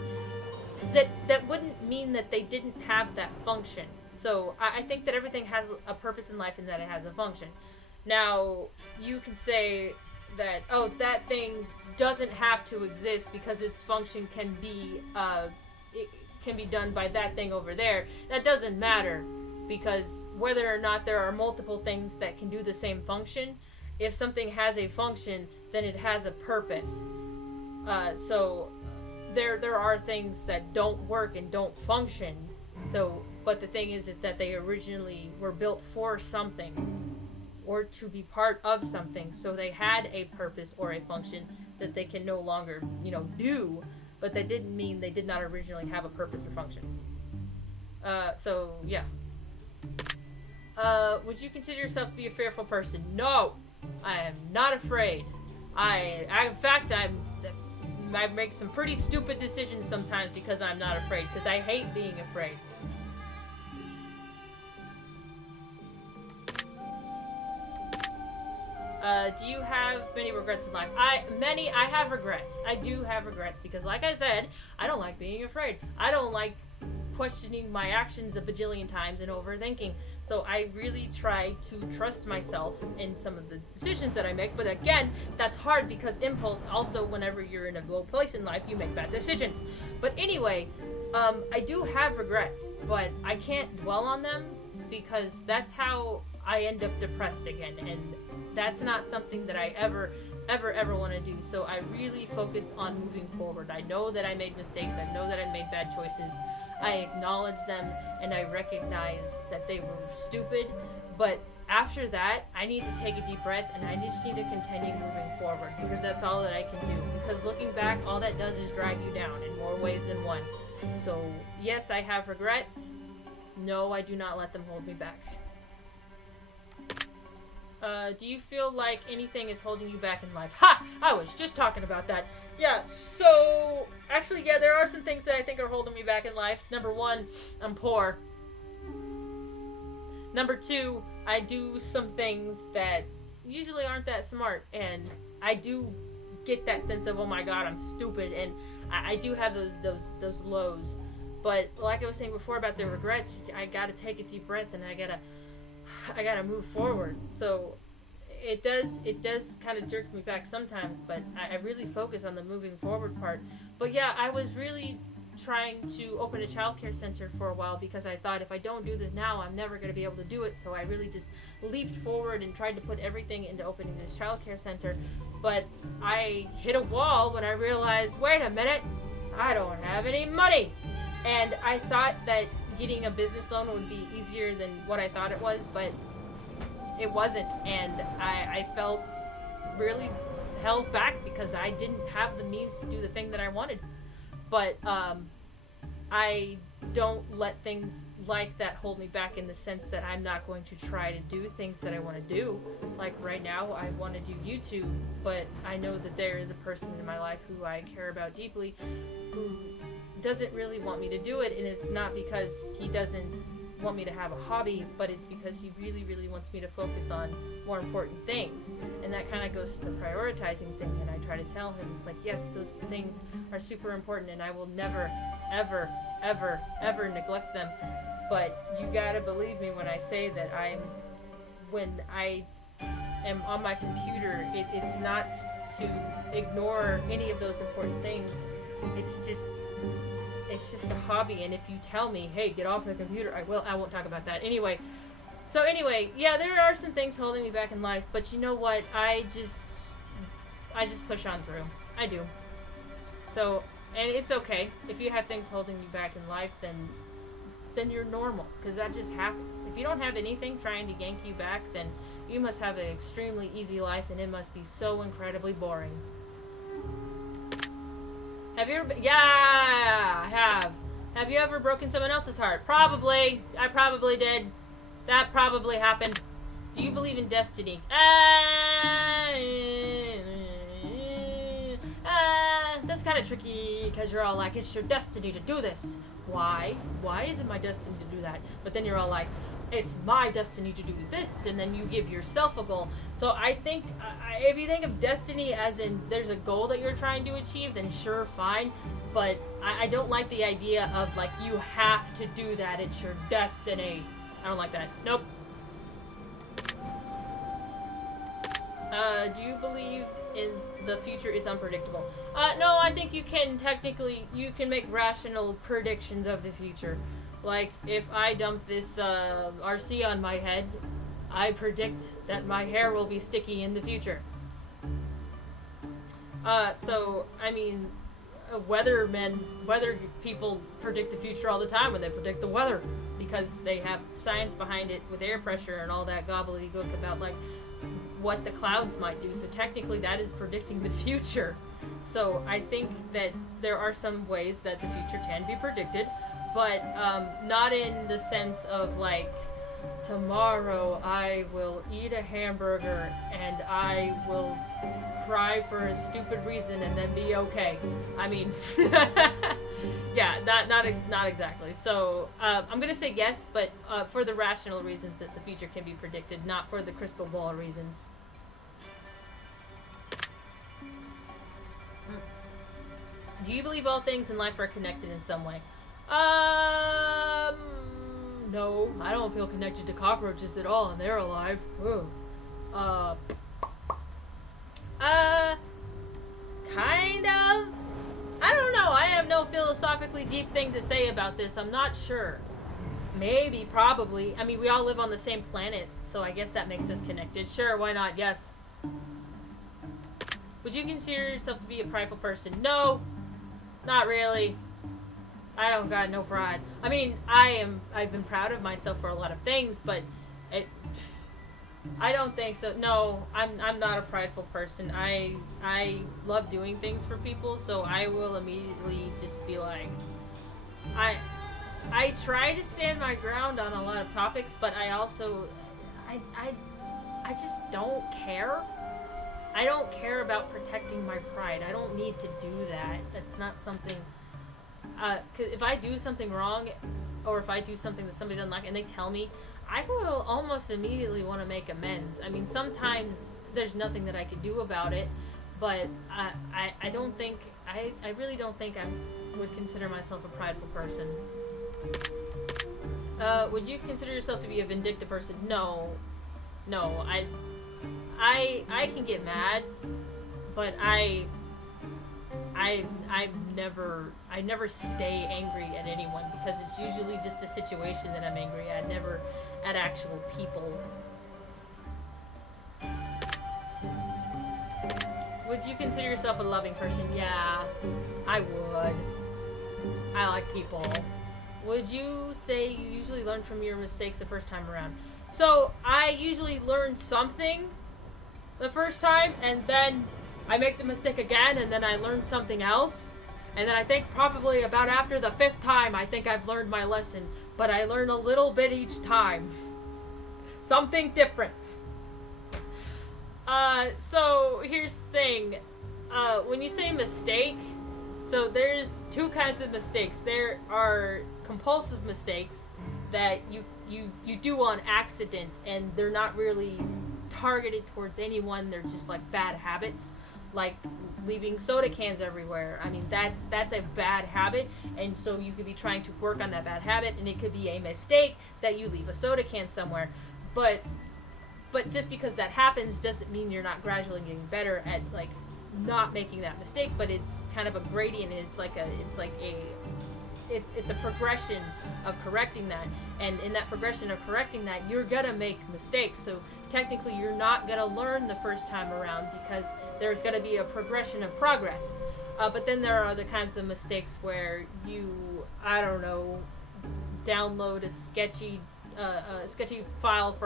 that wouldn't mean that they didn't have that function. So I think that everything has a purpose in life and that it has a function. Now, you can say that, oh, that thing doesn't have to exist because its function can be done by that thing over there. That doesn't matter, because whether or not there are multiple things that can do the same function, if something has a function, then it has a purpose. So there are things that don't work and don't function. So, but the thing is that they originally were built for something, or to be part of something. So they had a purpose or a function that they can no longer, do. But that didn't mean they did not originally have a purpose or function. So, yeah. Would you consider yourself to be a fearful person? No! I am not afraid. In fact, I make some pretty stupid decisions sometimes because I'm not afraid. Because I hate being afraid. Do you have many regrets in life? I have regrets. I do have regrets because, like I said, I don't like being afraid. I don't like questioning my actions a bajillion times and overthinking. So I really try to trust myself in some of the decisions that I make. But again, that's hard because impulse, also whenever you're in a low place in life, you make bad decisions. But anyway, I do have regrets, but I can't dwell on them because that's how I end up depressed again. And that's not something that I ever ever want to do. So I really focus on moving forward. I know that I made mistakes. I know that I made bad choices. I acknowledge them and I recognize that they were stupid. But after that, I need to take a deep breath and I just need to continue moving forward because that's all that I can do. Because looking back, all that does is drag you down in more ways than one. So yes, I have regrets. No, I do not let them hold me back. Do you feel like anything is holding you back in life? Ha! I was just talking about that. Yeah, so... Actually, yeah, there are some things that I think are holding me back in life. Number one, I'm poor. Number two, I do some things that usually aren't that smart. And I do get that sense of, oh my god, I'm stupid. And I do have those lows. But like I was saying before about the regrets, I gotta take a deep breath and I gotta move forward. So it does kind of jerk me back sometimes, but I really focus on the moving forward part. But yeah, I was really trying to open a childcare center for a while because I thought if I don't do this now, I'm never going to be able to do it. So I really just leaped forward and tried to put everything into opening this childcare center. But I hit a wall when I realized, wait a minute, I don't have any money. And I thought that getting a business loan would be easier than what I thought it was, but it wasn't. And I felt really held back because I didn't have the means to do the thing that I wanted. But I don't let things like that hold me back in the sense that I'm not going to try to do things that I want to do. Like right now, I want to do YouTube, but I know that there is a person in my life who I care about deeply who doesn't really want me to do it, and it's not because he doesn't want me to have a hobby, but it's because he really, really wants me to focus on more important things. And that kind of goes to the prioritizing thing, and I try to tell him, it's like, yes, those things are super important, and I will never, ever, ever, ever neglect them. But you gotta believe me when I say that when I am on my computer, it's not to ignore any of those important things. It's just a hobby, and if you tell me, hey, get off the computer, I won't talk about that. Anyway, yeah, there are some things holding me back in life, but you know what? I just push on through. I do. So, and it's okay. If you have things holding you back in life, then you're normal, because that just happens. If you don't have anything trying to yank you back, then you must have an extremely easy life, and it must be so incredibly boring. Have you ever... Yeah, I have. Have you ever broken someone else's heart? Probably. I probably did. That probably happened. Do you believe in destiny? That's kind of tricky, because you're all like, it's your destiny to do this. Why? Why is it my destiny to do that? But then you're all like, it's my destiny to do this, and then you give yourself a goal. So I think, if you think of destiny as in there's a goal that you're trying to achieve, then sure, fine. But I don't like the idea of, like, you have to do that, it's your destiny. I don't like that. Nope. Do you believe in the future is unpredictable? No, I think you can make rational predictions of the future. Like, if I dump this RC on my head, I predict that my hair will be sticky in the future. So, I mean, weather people predict the future all the time when they predict the weather, because they have science behind it with air pressure and all that gobbledygook about, like, what the clouds might do. So technically that is predicting the future. So I think that there are some ways that the future can be predicted, but not in the sense of, like, tomorrow I will eat a hamburger and I will cry for a stupid reason and then be okay. I mean, yeah, not exactly. So I'm gonna say yes, but for the rational reasons that the future can be predicted, not for the crystal ball reasons. Do you believe all things in life are connected in some way? No, I don't feel connected to cockroaches at all, and they're alive. Ugh. Kind of. I don't know. I have no philosophically deep thing to say about this. I'm not sure. Maybe, probably. I mean, we all live on the same planet, so I guess that makes us connected. Sure, why not? Yes. Would you consider yourself to be a prideful person? No, not really. I don't got no pride. I mean, I've been proud of myself for a lot of things, but I don't think so. No, I'm not a prideful person. I love doing things for people, so I will immediately just be like, I try to stand my ground on a lot of topics, but I also I just don't care. I don't care about protecting my pride. I don't need to do that. That's not something. 'Cause if I do something wrong, or if I do something that somebody doesn't like, and they tell me, I will almost immediately want to make amends. I mean, sometimes there's nothing that I could do about it, but I don't think I really don't think I would consider myself a prideful person. Would you consider yourself to be a vindictive person? No, I can get mad, but I never stay angry at anyone, because it's usually just the situation that I'm angry at, never at actual people. Would you consider yourself a loving person? Yeah, I would. I like people. Would you say you usually learn from your mistakes the first time around? So, I usually learn something the first time, and then I make the mistake again, and then I learn something else. And then I think probably about after the 5th time, I think I've learned my lesson. But I learn a little bit each time. Something different. So here's the thing. When you say mistake, so there's 2 kinds of mistakes. There are compulsive mistakes that you do on accident, and they're not really targeted towards anyone. They're just like bad habits, like leaving soda cans everywhere. I mean, that's a bad habit, and so you could be trying to work on that bad habit, and it could be a mistake that you leave a soda can somewhere. But just because that happens doesn't mean you're not gradually getting better at like not making that mistake. But it's kind of a gradient, and it's a progression of correcting that. And in that progression of correcting that, you're gonna make mistakes. So technically you're not gonna learn the first time around, because there's gonna be a progression of progress. But then there are the kinds of mistakes where you, I don't know, download a sketchy file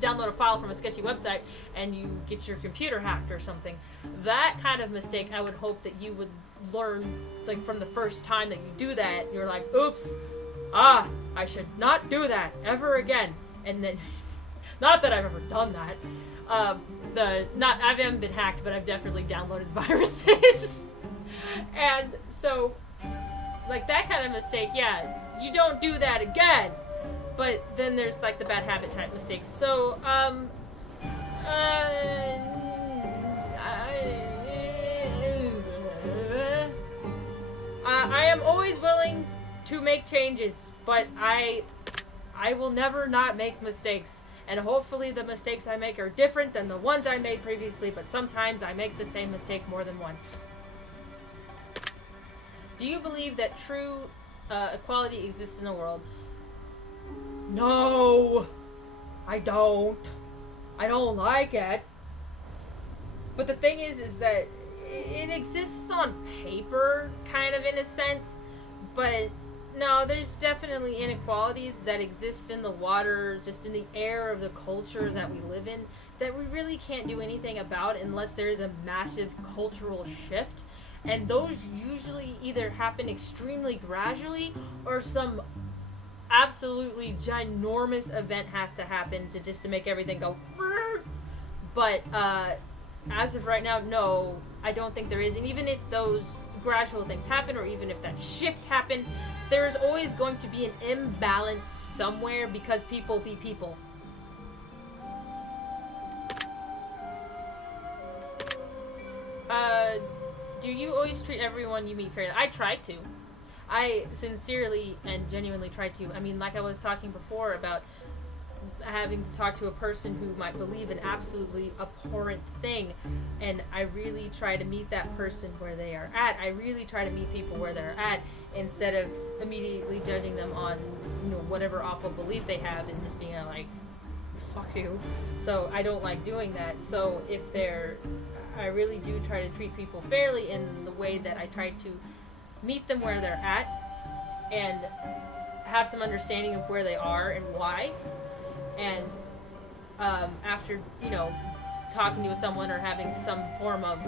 download a file from a sketchy website, and you get your computer hacked or something. That kind of mistake, I would hope that you would learn, like, from the first time that you do that. You're like, oops, I should not do that ever again. And then, not that I've ever done that. I haven't been hacked, but I've definitely downloaded viruses. And so, like, that kind of mistake, yeah, you don't do that again. But then there's like the bad habit type mistakes. So, I am always willing to make changes, but I will never not make mistakes. And hopefully the mistakes I make are different than the ones I made previously, but sometimes I make the same mistake more than once. Do you believe that true equality exists in the world? No, I don't. I don't like it. But the thing is that it exists on paper, kind of, in a sense. But no, there's definitely inequalities that exist in the water, just in the air of the culture that we live in, that we really can't do anything about unless there's a massive cultural shift. And those usually either happen extremely gradually, or some absolutely ginormous event has to happen to make everything go. But as of right now, no, I don't think there is. And even if those gradual things happen, or even if that shift happened, there is always going to be an imbalance somewhere, because people be people. Do you always treat everyone you meet fairly? I try to. I sincerely and genuinely try to. I mean, like I was talking before about having to talk to a person who might believe an absolutely abhorrent thing, and I really try to meet that person where they are at. I really try to meet people where they're at, instead of immediately judging them on, whatever awful belief they have, and just being like, fuck you. So I don't like doing that. So if I really do try to treat people fairly in the way that I try to meet them where they're at and have some understanding of where they are and why. And after, talking to someone or having some form of,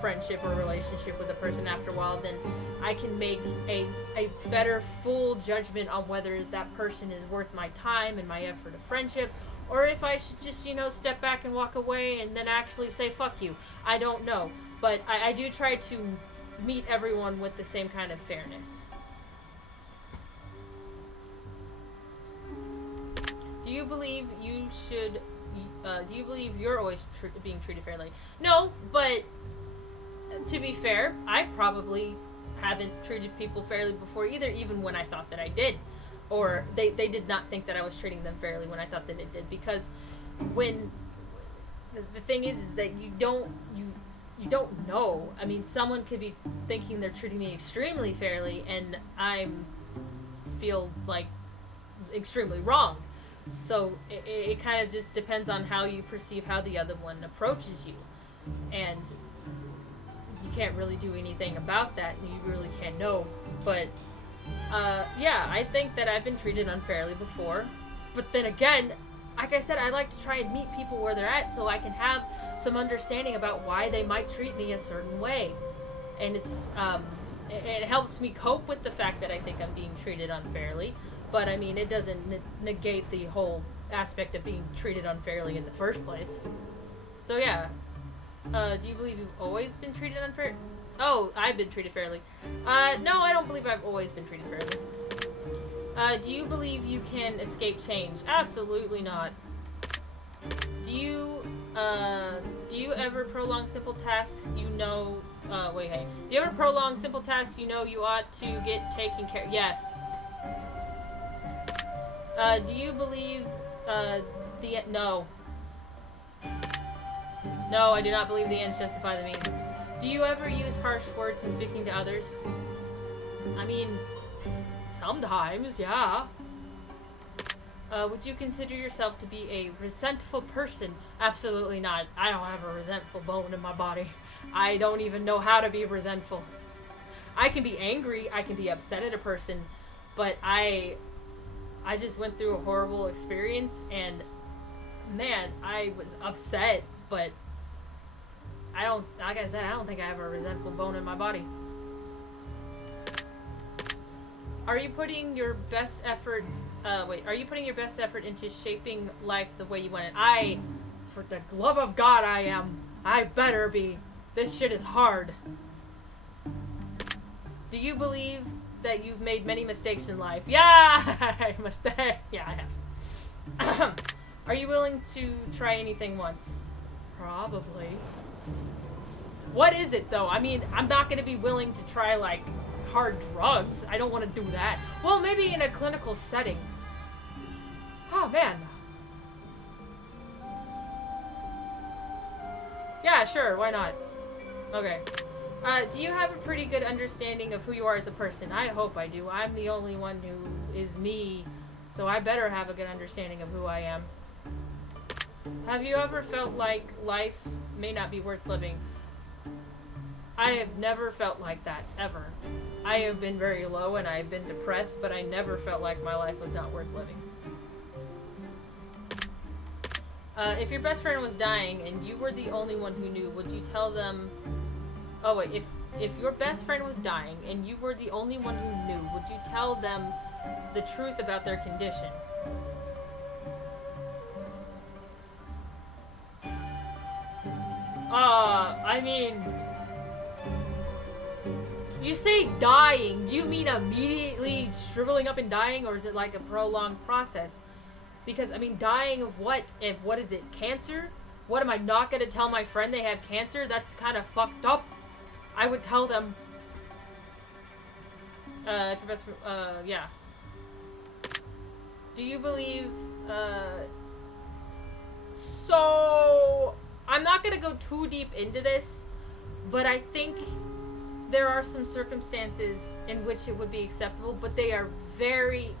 friendship or relationship with a person after a while, then I can make a better full judgment on whether that person is worth my time and my effort of friendship, or if I should just, step back and walk away and then actually say fuck you. I don't know. But I do try to meet everyone with the same kind of fairness. Do you believe you should... do you believe you're always being treated fairly? No, but to be fair, I probably haven't treated people fairly before either, even when I thought that I did. Or they did not think that I was treating them fairly when I thought that it did. Because when... The thing is that you don't know. I mean, someone could be thinking they're treating me extremely fairly, and I feel like extremely wronged. So it kind of just depends on how you perceive how the other one approaches you. And you can't really do anything about that, and you really can't know. But, yeah, I think that I've been treated unfairly before. But then again, like I said, I like to try and meet people where they're at so I can have some understanding about why they might treat me a certain way. And it helps me cope with the fact that I think I'm being treated unfairly. But, I mean, it doesn't negate the whole aspect of being treated unfairly in the first place. So, yeah. Do you believe you've always been treated unfairly? Oh, I've been treated fairly. No, I don't believe I've always been treated fairly. Do you believe you can escape change? Absolutely not. Do you ever prolong simple tasks you know... Do you ever prolong simple tasks you know you ought to get taken care of? Yes. Do you believe, no. No, I do not believe the ends justify the means. Do you ever use harsh words when speaking to others? I mean, sometimes, yeah. Would you consider yourself to be a resentful person? Absolutely not. I don't have a resentful bone in my body. I don't even know how to be resentful. I can be angry, I can be upset at a person, but I just went through a horrible experience, and man, I was upset, but like I said, I don't think I have a resentful bone in my body. Are you putting your best efforts, into shaping life the way you want it? For the love of God, I am. I better be. This shit is hard. Do you believe that you've made many mistakes in life? Yeah, mistake. Yeah, I have. Are you willing to try anything once? Probably. What is it though? I mean, I'm not gonna be willing to try like hard drugs. I don't want to do that. Well, maybe in a clinical setting. Oh man. Yeah, sure. Why not? Okay. Do you have a pretty good understanding of who you are as a person? I hope I do. I'm the only one who is me, so I better have a good understanding of who I am. Have you ever felt like life may not be worth living? I have never felt like that, ever. I have been very low and I've been depressed, but I never felt like my life was not worth living. If your best friend was dying and you were the only one who knew, would you tell them... Oh wait, if your best friend was dying and you were the only one who knew, would you tell them the truth about their condition? I mean... You say dying, do you mean immediately shriveling up and dying, or is it like a prolonged process? Because, I mean, dying of what? And what is it, cancer? What, am I not gonna tell my friend they have cancer? That's kind of fucked up. I would tell them... if your best... yeah. Do you believe, So... I'm not gonna go too deep into this, but I think there are some circumstances in which it would be acceptable, but they are very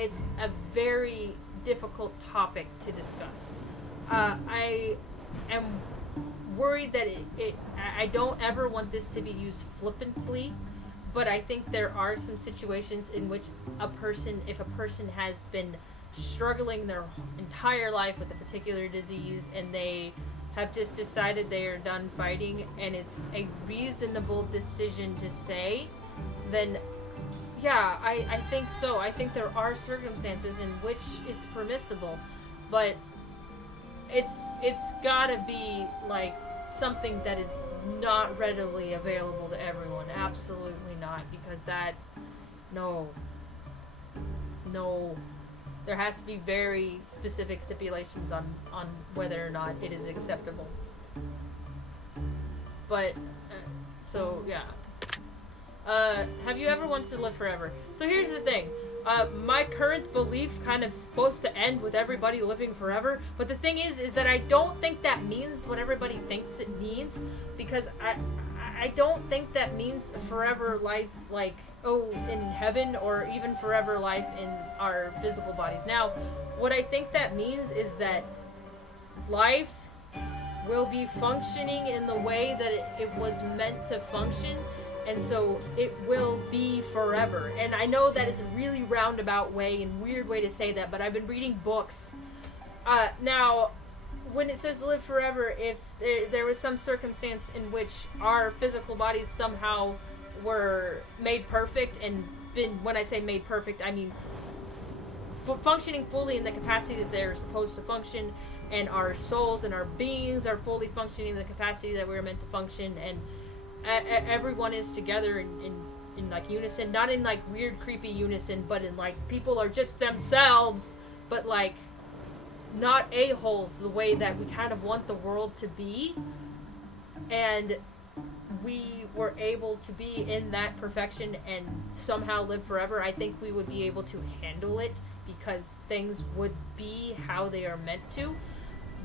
it's a very difficult topic to discuss. I am worried that I don't ever want this to be used flippantly, but I think there are some situations in which if a person has been struggling their entire life with a particular disease and they have just decided they are done fighting and it's a reasonable decision to say, then yeah, I think so. I think there are circumstances in which it's permissible, but it's gotta be like something that is not readily available to everyone. Absolutely not, because no, there has to be very specific stipulations on whether or not it is acceptable. But so yeah. Have you ever wanted to live forever? So here's the thing. My current belief kind of supposed to end with everybody living forever, but the thing is that I don't think that means what everybody thinks it means, because I don't think that means forever life, like, oh, in heaven, or even forever life in our physical bodies. Now, what I think that means is that life will be functioning in the way that it was meant to function, and so it will be forever. And I know that is a really roundabout way and weird way to say that, but I've been reading books. Now, when it says live forever, if there was some circumstance in which our physical bodies somehow were made perfect, and when I say made perfect, I mean functioning fully in the capacity that they're supposed to function, and our souls and our beings are fully functioning in the capacity that we were meant to function, and everyone is together in like unison, not in like weird creepy unison, but in like people are just themselves, but like not a-holes the way that we kind of want the world to be, and we were able to be in that perfection and somehow live forever. I think we would be able to handle it because things would be how they are meant to,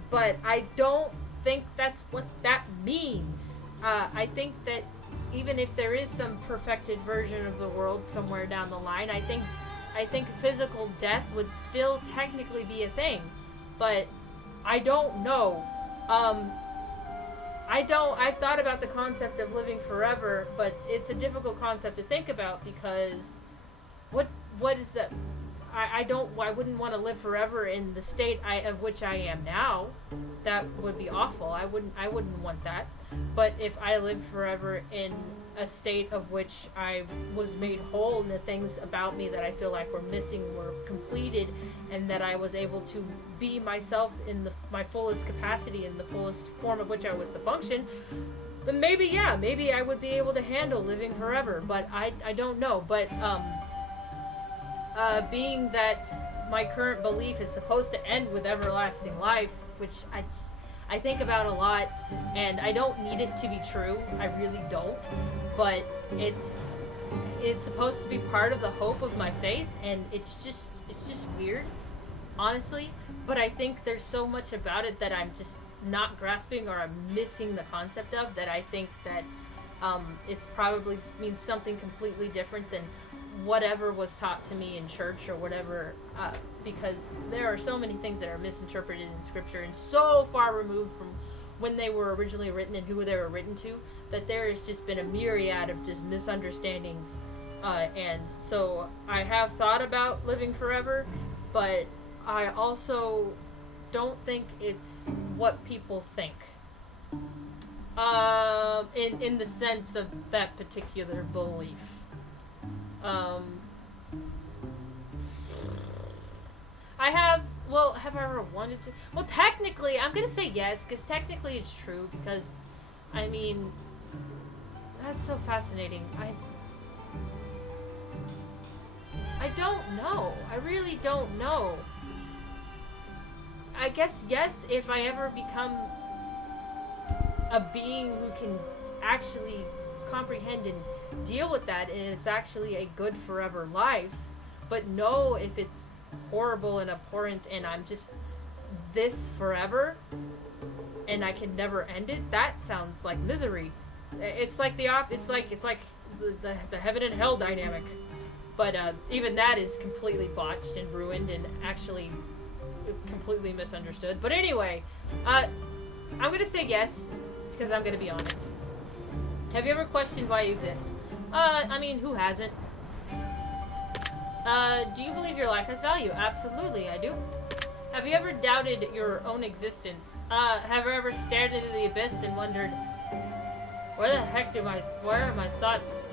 but I don't think that's what that means. I think that even if there is some perfected version of the world somewhere down the line, I think physical death would still technically be a thing, but I don't know. I've thought about the concept of living forever, but it's a difficult concept to think about, because what is that? I wouldn't want to live forever in the state of which I am now. That would be awful. I wouldn't want that. But if I lived forever in a state of which I was made whole, and the things about me that I feel like were missing were completed, and that I was able to be myself in my fullest capacity, in the fullest form of which I was to function, then maybe I would be able to handle living forever. But I don't know. But being that my current belief is supposed to end with everlasting life, which I think about a lot, and I don't need it to be true. I really don't. But it's supposed to be part of the hope of my faith, and it's just weird, honestly. But I think there's so much about it that I'm just not grasping, or I'm missing the concept of, that I think that it's probably means something completely different than whatever was taught to me in church or whatever, because there are so many things that are misinterpreted in scripture and so far removed from when they were originally written and who they were written to, that there has just been a myriad of just misunderstandings, and so I have thought about living forever, but I also don't think it's what people think, in the sense of that particular belief. Have I ever wanted to? Well, technically, I'm gonna say yes, because technically it's true, because, I mean, that's so fascinating. I don't know. I really don't know. I guess yes, if I ever become a being who can actually comprehend and deal with that, and it's actually a good forever life. But no, if it's horrible and abhorrent and I'm just this forever and I can never end it, that sounds like misery. It's like it's like the heaven and hell dynamic. But even that is completely botched and ruined and actually completely misunderstood. But anyway, I'm gonna say yes, because I'm gonna be honest. Have you ever questioned why you exist? I mean, who hasn't? Do you believe your life has value? Absolutely, I do. Have you ever doubted your own existence? Have you ever stared into the abyss and wondered, where the heck where are my thoughts?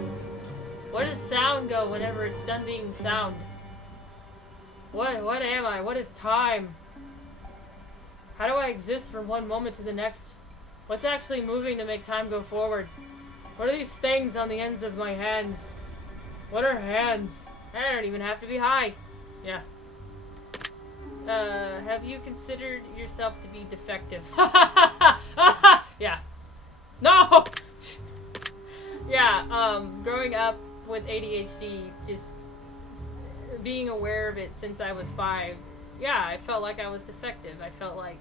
Where does sound go whenever it's done being sound? What am I? What is time? How do I exist from one moment to the next? What's actually moving to make time go forward? What are these things on the ends of my hands? What are hands? I don't even have to be high. Yeah. Have you considered yourself to be defective? Yeah. No! Yeah, growing up with ADHD, just being aware of it since I was 5, yeah, I felt like I was defective. I felt like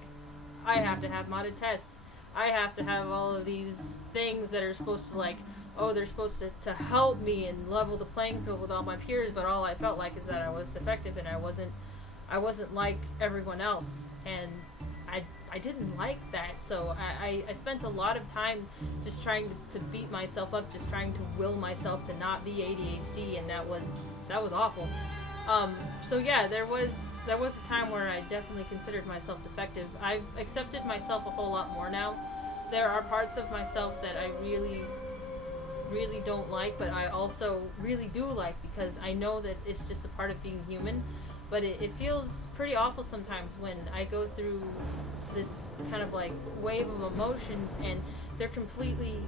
I have to have modded tests. I have to have all of these things that are supposed to, like, oh, they're supposed to help me and level the playing field with all my peers, but all I felt like is that I was defective and I wasn't like everyone else, and I didn't like that, so I spent a lot of time just trying to beat myself up, just trying to will myself to not be ADHD, and that was awful. So yeah, there was a time where I definitely considered myself defective. I've accepted myself a whole lot more now. There are parts of myself that I really don't like, but I also really do like, because I know that it's just a part of being human. But it feels pretty awful sometimes when I go through this kind of like wave of emotions, and they're completely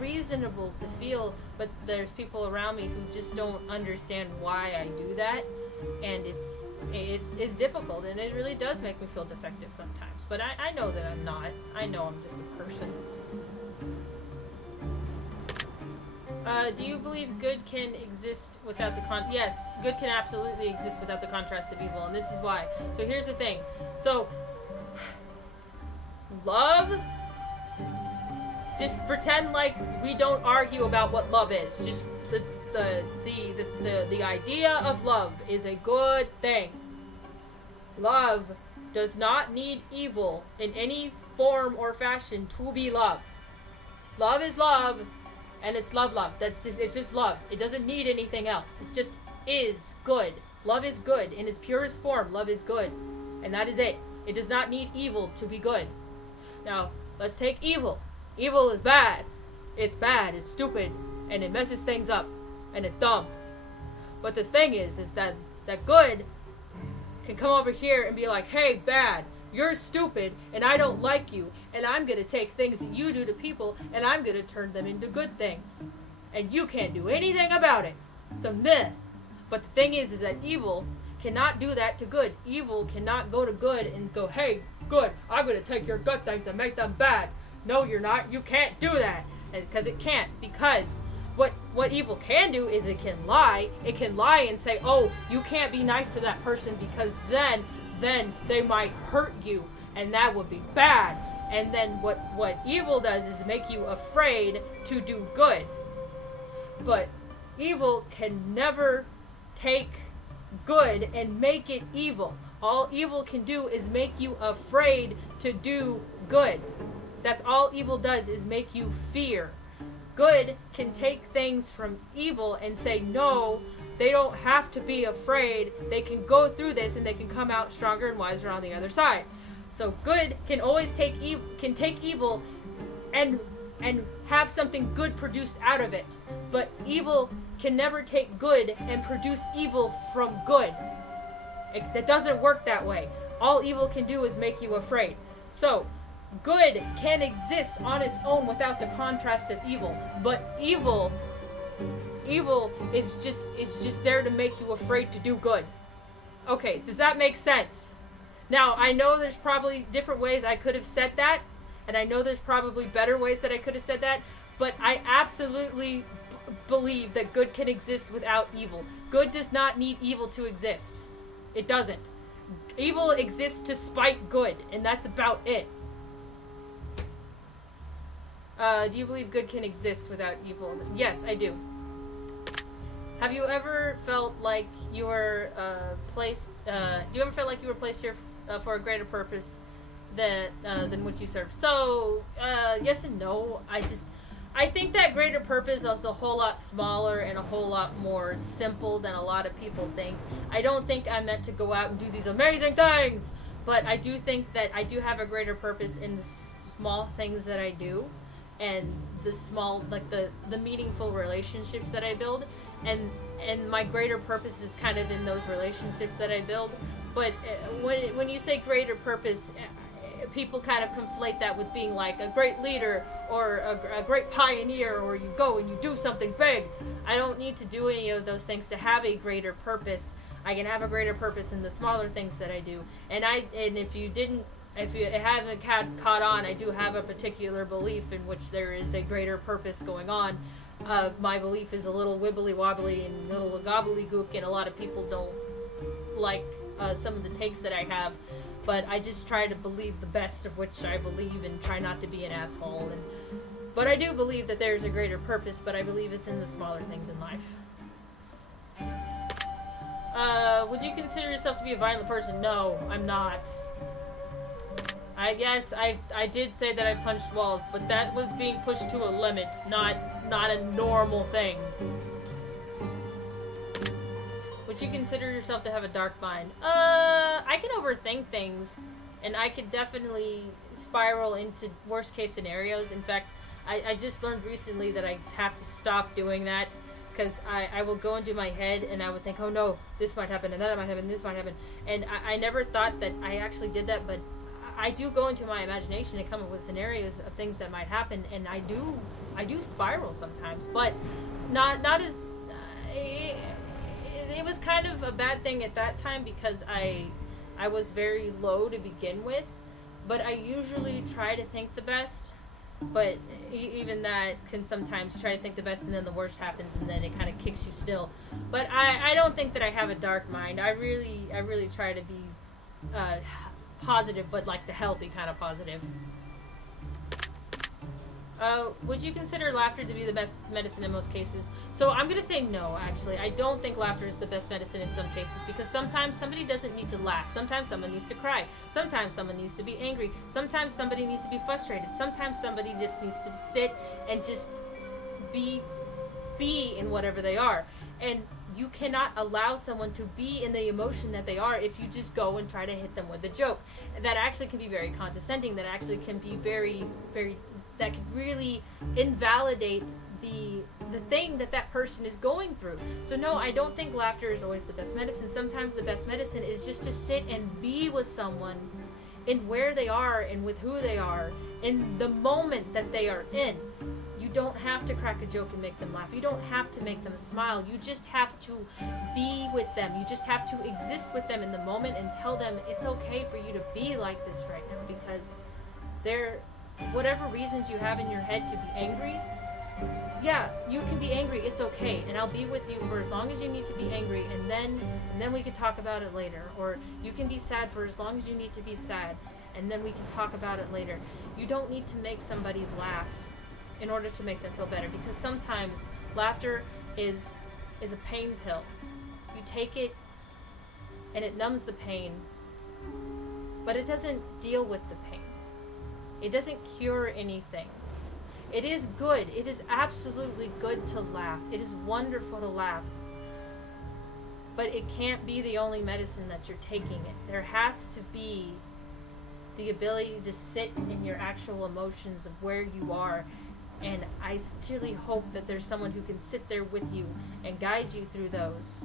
reasonable to feel, but there's people around me who just don't understand why I do that, and it's difficult, and it really does make me feel defective sometimes. But I know that I'm not. I know I'm just a person. Do you believe good can exist without the Yes, good can absolutely exist without the contrast of evil, and this is why. So here's the thing. So, love, just pretend like we don't argue about what love is. Just the idea of love is a good thing. Love does not need evil in any form or fashion to be love. Love is love. And it's love. It's just love. It doesn't need anything else. It just is good. Love is good. In its purest form, love is good. And that is it. It does not need evil to be good. Now, let's take evil. Evil is bad. It's bad. It's stupid. And it messes things up. And it's dumb. But this thing is that good can come over here and be like, hey, bad, you're stupid, and I don't like you, and I'm gonna take things that you do to people, and I'm gonna turn them into good things. And you can't do anything about it. So, meh. But the thing is that evil cannot do that to good. Evil cannot go to good and go, hey, good, I'm gonna take your good things and make them bad. No, you're not. You can't do that. Because it can't. Because what evil can do is it can lie. It can lie and say, oh, you can't be nice to that person because then they might hurt you, and that would be bad. And then what evil does is make you afraid to do good. But evil can never take good and make it evil. All evil can do is make you afraid to do good. That's all evil does, is make you fear. Good can take things from evil and say, no, they don't have to be afraid. They can go through this and they can come out stronger and wiser on the other side. So good can always take evil and have something good produced out of it. But evil can never take good and produce evil from good. That doesn't work that way. All evil can do is make you afraid. So good can exist on its own without the contrast of evil. But evil is just there to make you afraid to do good. Okay, does that make sense? Now, I know there's probably different ways I could have said that, and I know there's probably better ways that I could have said that, but I absolutely believe that good can exist without evil. Good does not need evil to exist. It doesn't. Evil exists to spite good, and that's about it. Do you believe good can exist without evil? Yes, I do. Have you ever felt like you were placed? Do you ever feel like you were placed here for a greater purpose than what you serve? So yes and no. I think that greater purpose is a whole lot smaller and a whole lot more simple than a lot of people think. I don't think I'm meant to go out and do these amazing things, but I do think that I do have a greater purpose in the small things that I do, and the small, like the meaningful relationships that I build, and my greater purpose is kind of in those relationships that I build. But when you say greater purpose, people kind of conflate that with being like a great leader or a great pioneer, or you go and you do something big. I don't need to do any of those things to have a greater purpose. I can have a greater purpose in the smaller things that I do. And if you haven't caught on, I do have a particular belief in which there is a greater purpose going on. My belief is a little wibbly wobbly and a little gobbledygook, and a lot of people don't like some of the takes that I have. But I just try to believe the best of which I believe and try not to be an asshole. But I do believe that there's a greater purpose, but I believe it's in the smaller things in life. Would you consider yourself to be a violent person? No, I'm not. I guess I did say that I punched walls, but that was being pushed to a limit, not a normal thing. Would you consider yourself to have a dark mind? I can overthink things, and I could definitely spiral into worst case scenarios. In fact, I just learned recently that I have to stop doing that, because I will go into my head and I would think, oh no, this might happen, and that might happen, this might happen. And I never thought that I actually did that, but I do go into my imagination and come up with scenarios of things that might happen, and I do spiral sometimes, but not as... it was kind of a bad thing at that time because I was very low to begin with, but I usually try to think the best, but even that can sometimes try to think the best and then the worst happens and then it kind of kicks you still. But I don't think that I have a dark mind. I really try to be positive, but like the healthy kind of positive. Would you consider laughter to be the best medicine in most cases? So I'm gonna say no, actually. I don't think laughter is the best medicine in some cases, because sometimes somebody doesn't need to laugh. Sometimes someone needs to cry. Sometimes someone needs to be angry. Sometimes somebody needs to be frustrated. Sometimes somebody just needs to sit and just be in whatever they are. And you cannot allow someone to be in the emotion that they are if you just go and try to hit them with a joke. That actually can be very condescending. That actually can be very, very... that could really invalidate the thing that person is going through. So no, I don't think laughter is always the best medicine. Sometimes the best medicine is just to sit and be with someone in where they are and with who they are in the moment that they are in. You don't have to crack a joke and make them laugh. You don't have to make them smile. You just have to be with them. You just have to exist with them in the moment and tell them it's okay for you to be like this right now, because they're... whatever reasons you have in your head to be angry, yeah, you can be angry, it's okay, and I'll be with you for as long as you need to be angry, and then we can talk about it later. Or you can be sad for as long as you need to be sad, and then we can talk about it later. You don't need to make somebody laugh in order to make them feel better, because sometimes laughter is a pain pill. You take it and it numbs the pain, but it doesn't deal with the pain. It doesn't cure anything. It is good. It is absolutely good to laugh. It is wonderful to laugh. But it can't be the only medicine that you're taking it. There has to be the ability to sit in your actual emotions of where you are. And I sincerely hope that there's someone who can sit there with you and guide you through those.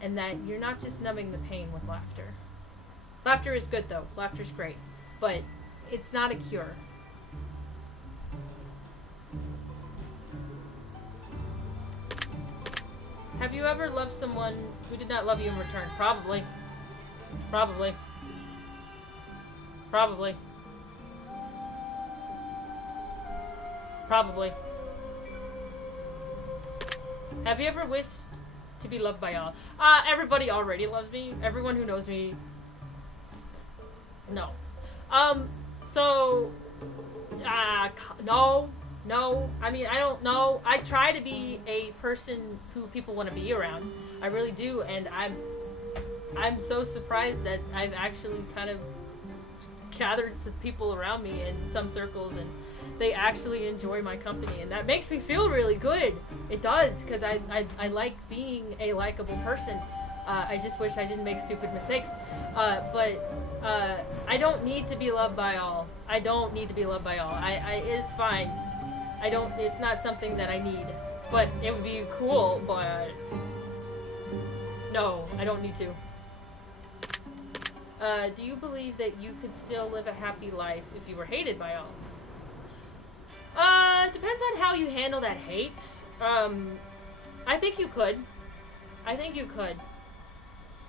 And that you're not just numbing the pain with laughter. Laughter is good though. Laughter's great. But it's not a cure. Have you ever loved someone who did not love you in return? Probably. Probably. Probably. Probably. Have you ever wished to be loved by all? Everybody already loves me. Everyone who knows me. No. So, no. No, I mean, I don't know. I try to be a person who people want to be around. I really do, and I'm so surprised that I've actually kind of gathered some people around me in some circles, and they actually enjoy my company, and that makes me feel really good. It does, because I like being a likable person. I just wish I didn't make stupid mistakes. But I don't need to be loved by all. I don't need to be loved by all. It's fine. I don't. It's not something that I need, but it would be cool. But no, I don't need to. Do you believe that you could still live a happy life if you were hated by all? Depends on how you handle that hate. I think you could. I think you could.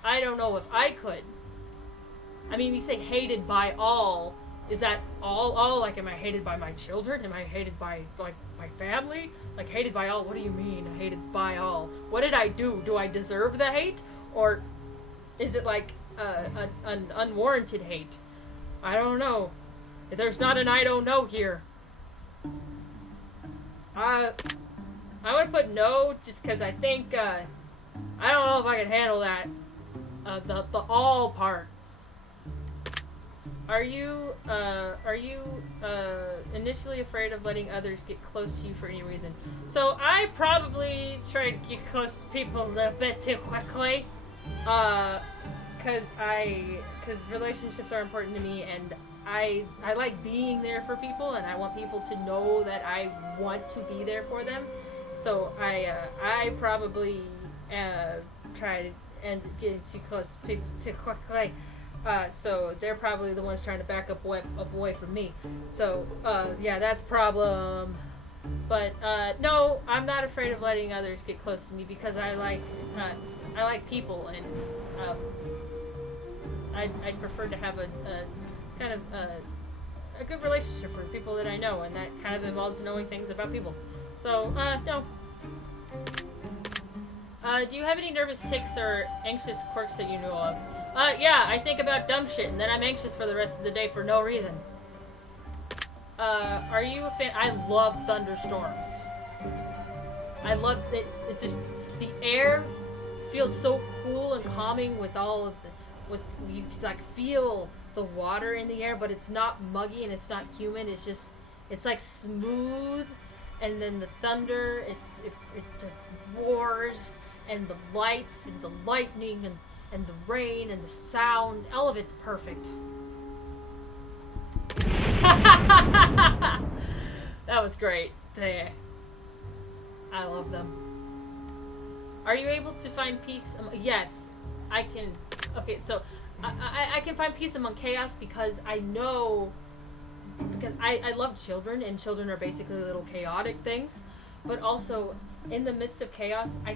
I don't know if I could. I mean, you say hated by all. Is that all? Like, am I hated by my children? Am I hated by, like, my family? Like, hated by all? What do you mean, hated by all? What did I do? Do I deserve the hate? Or is it, like, an unwarranted hate? I don't know. There's not an I don't know here. I would put no, just because I think, I don't know if I can handle that. The all part. Are you initially afraid of letting others get close to you for any reason? So I probably try to get close to people a little bit too quickly, because relationships are important to me, and I like being there for people, and I want people to know that I want to be there for them. So I probably try to and getting too close to people too quickly. So they're probably the ones trying to back up away from me. So yeah, that's a problem. But no, I'm not afraid of letting others get close to me, because I like people, and I'd prefer to have a kind of a good relationship with people that I know, and that kind of involves knowing things about people. So no. Do you have any nervous tics or anxious quirks that you know of? Yeah, I think about dumb shit, and then I'm anxious for the rest of the day for no reason. Are you a fan? I love thunderstorms. I love it. It just, the air feels so cool and calming with all of you like feel the water in the air, but it's not muggy and it's not humid. It's like smooth, and then the thunder, it roars, and the lights and the lightning and the rain and the sound, all of it's perfect. That was great. I love them. Are you able to find peace? Yes, I can. Okay, so I can find peace among chaos, because I know, because I love children, and children are basically little chaotic things, but also in the midst of chaos, I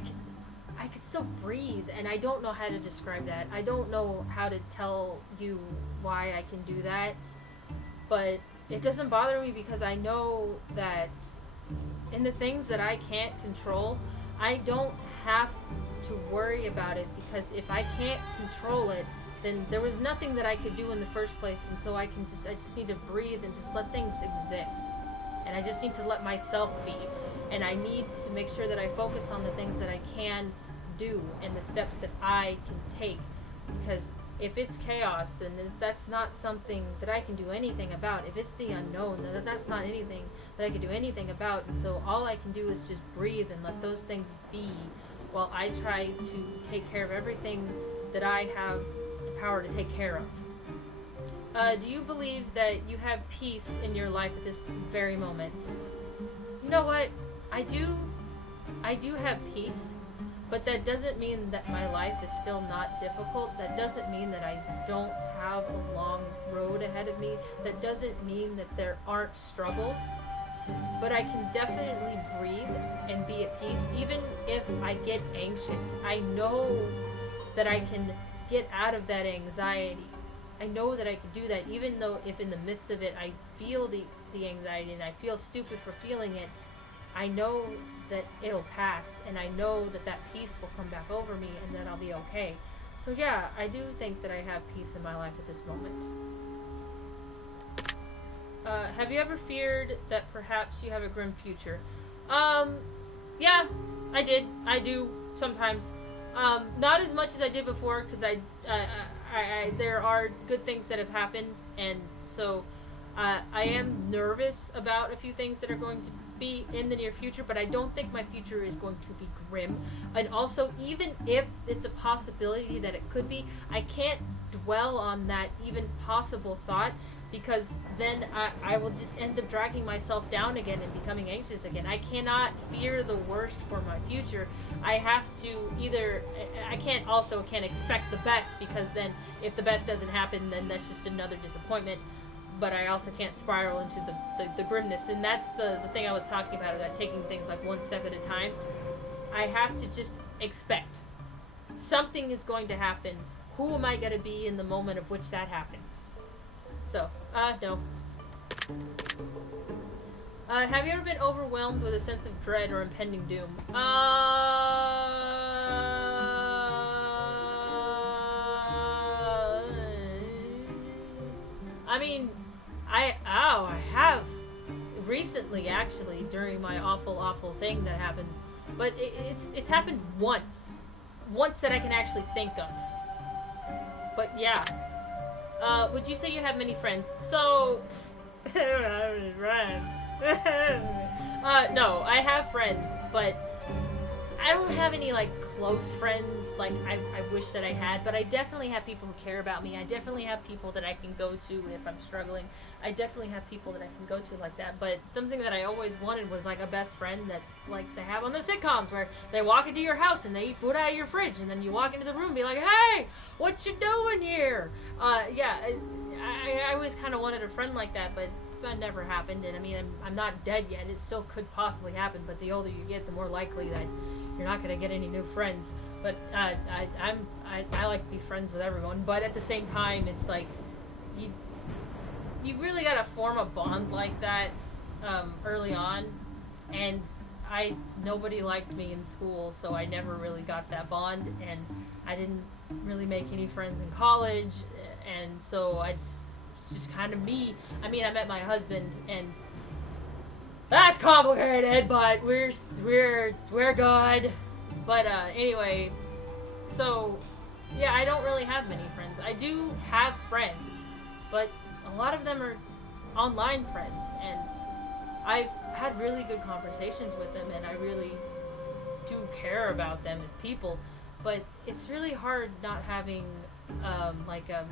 could still breathe, and I don't know how to describe that. I don't know how to tell you why I can do that, but it doesn't bother me, because I know that in the things that I can't control, I don't have to worry about it, because if I can't control it, then there was nothing that I could do in the first place, and so I just need to breathe and just let things exist. And I just need to let myself be. And I need to make sure that I focus on the things that I can do and the steps that I can take. Because if it's chaos, then that's not something that I can do anything about. If it's the unknown, then that's not anything that I can do anything about. And so all I can do is just breathe and let those things be, while I try to take care of everything that I have the power to take care of. Do you believe that you have peace in your life at this very moment? You know what? I do have peace, but that doesn't mean that my life is still not difficult. That doesn't mean that I don't have a long road ahead of me. That doesn't mean that there aren't struggles. But I can definitely breathe and be at peace, even if I get anxious. I know that I can get out of that anxiety. I know that I can do that, even though if in the midst of it I feel the anxiety and I feel stupid for feeling it. I know that it'll pass, and I know that that peace will come back over me, and that I'll be okay. So yeah, I do think that I have peace in my life at this moment. Have you ever feared that perhaps you have a grim future? Um, yeah, I did. I do sometimes. Not as much as I did before, because there are good things that have happened, and so I am nervous about a few things that are going to be in the near future, but I don't think my future is going to be grim. And also, even if it's a possibility that it could be, I can't dwell on that even possible thought, because then I will just end up dragging myself down again and becoming anxious again. I cannot fear the worst for my future. I have to either, I can't expect the best, because then if the best doesn't happen, then that's just another disappointment. But I also can't spiral into the grimness. And that's the thing I was talking about, that taking things like one step at a time. I have to just expect something is going to happen. Who am I going to be in the moment of which that happens? So, no. Have you ever been overwhelmed with a sense of dread or impending doom? I mean, I have recently, actually, during my awful thing that happens, but it's happened once that I can actually think of. But yeah. Would you say you have many friends? So, I don't have any friends. No, I have friends, but I don't have any, like, close friends like I wish that I had, but I definitely have people who care about me. I definitely have people that I can go to if I'm struggling. I definitely have people that I can go to like that, but something that I always wanted was, like, a best friend that, like, they have on the sitcoms, where they walk into your house and they eat food out of your fridge, and then you walk into the room and be like, hey, what you doing here? Yeah, I always kind of wanted a friend like that, but that never happened. And I mean, I'm not dead yet. It still could possibly happen, but the older you get, the more likely that you're not going to get any new friends. But I like to be friends with everyone, but at the same time, it's like you really got to form a bond like that early on, and nobody liked me in school, so I never really got that bond, and I didn't really make any friends in college, and so it's just kind of me. I mean, I met my husband, and that's complicated, but we're good. But anyway, so yeah, I don't really have many friends. I do have friends, but a lot of them are online friends, and I've had really good conversations with them, and I really do care about them as people. But it's really hard not having like a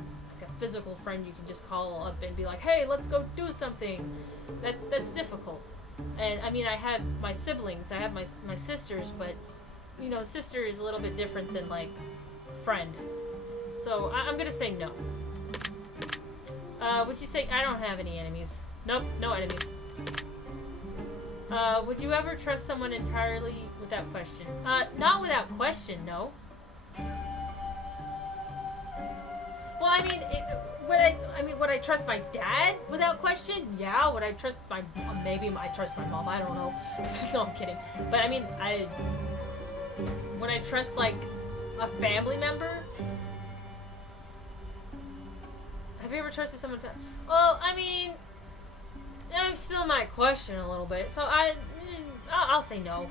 physical friend you can just call up and be like, hey, let's go do something. That's difficult. And I mean, I have my siblings, I have my sisters, but you know, sister is a little bit different than, like, friend. So I'm gonna say no. Would you say I don't have any enemies? Nope, no enemies. Would you ever trust someone entirely without question? Not without question, no. Well, I mean, would I trust my dad without question? Yeah. Would I trust maybe I trust my mom? I don't know. No, I'm kidding. But I mean, would I trust, like, a family member? Have you ever trusted someone to? Well, I mean, I still might question a little bit, so I'll say no.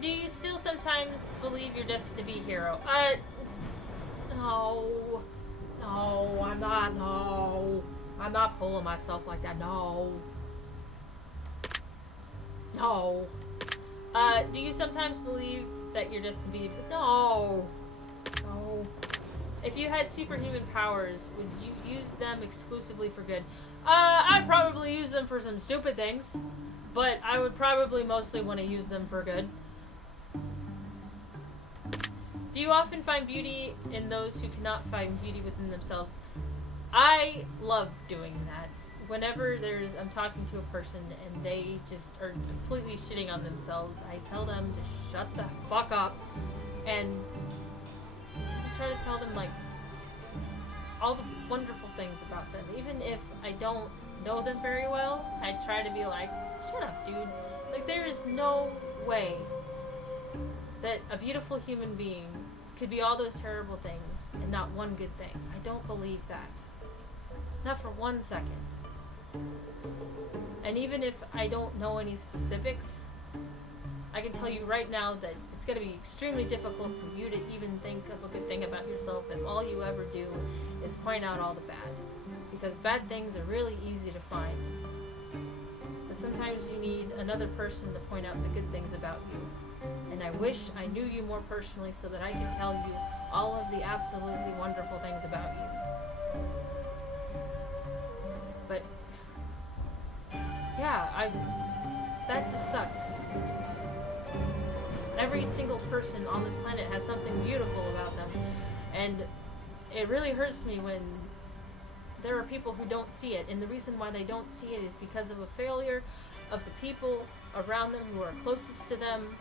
Do you still sometimes believe you're destined to be a hero? No. No, I'm not. No. I'm not fooling myself like that. No. No. Do you sometimes believe that you're destined to be... No. No. If you had superhuman powers, would you use them exclusively for good? I'd probably use them for some stupid things, but I would probably mostly want to use them for good. Do you often find beauty in those who cannot find beauty within themselves? I love doing that. Whenever I'm talking to a person and they just are completely shitting on themselves, I tell them to shut the fuck up, and I try to tell them, like, all the wonderful things about them. Even if I don't know them very well, I try to be like, shut up, dude. Like, there is no way that a beautiful human being could be all those terrible things and not one good thing. I don't believe that. Not for 1 second. And even if I don't know any specifics, I can tell you right now that it's going to be extremely difficult for you to even think of a good thing about yourself if all you ever do is point out all the bad. Because bad things are really easy to find. But sometimes you need another person to point out the good things about you. And I wish I knew you more personally so that I could tell you all of the absolutely wonderful things about you. But yeah, that just sucks. Every single person on this planet has something beautiful about them, and it really hurts me when there are people who don't see it, and the reason why they don't see it is because of a failure of the people around them who are closest to them,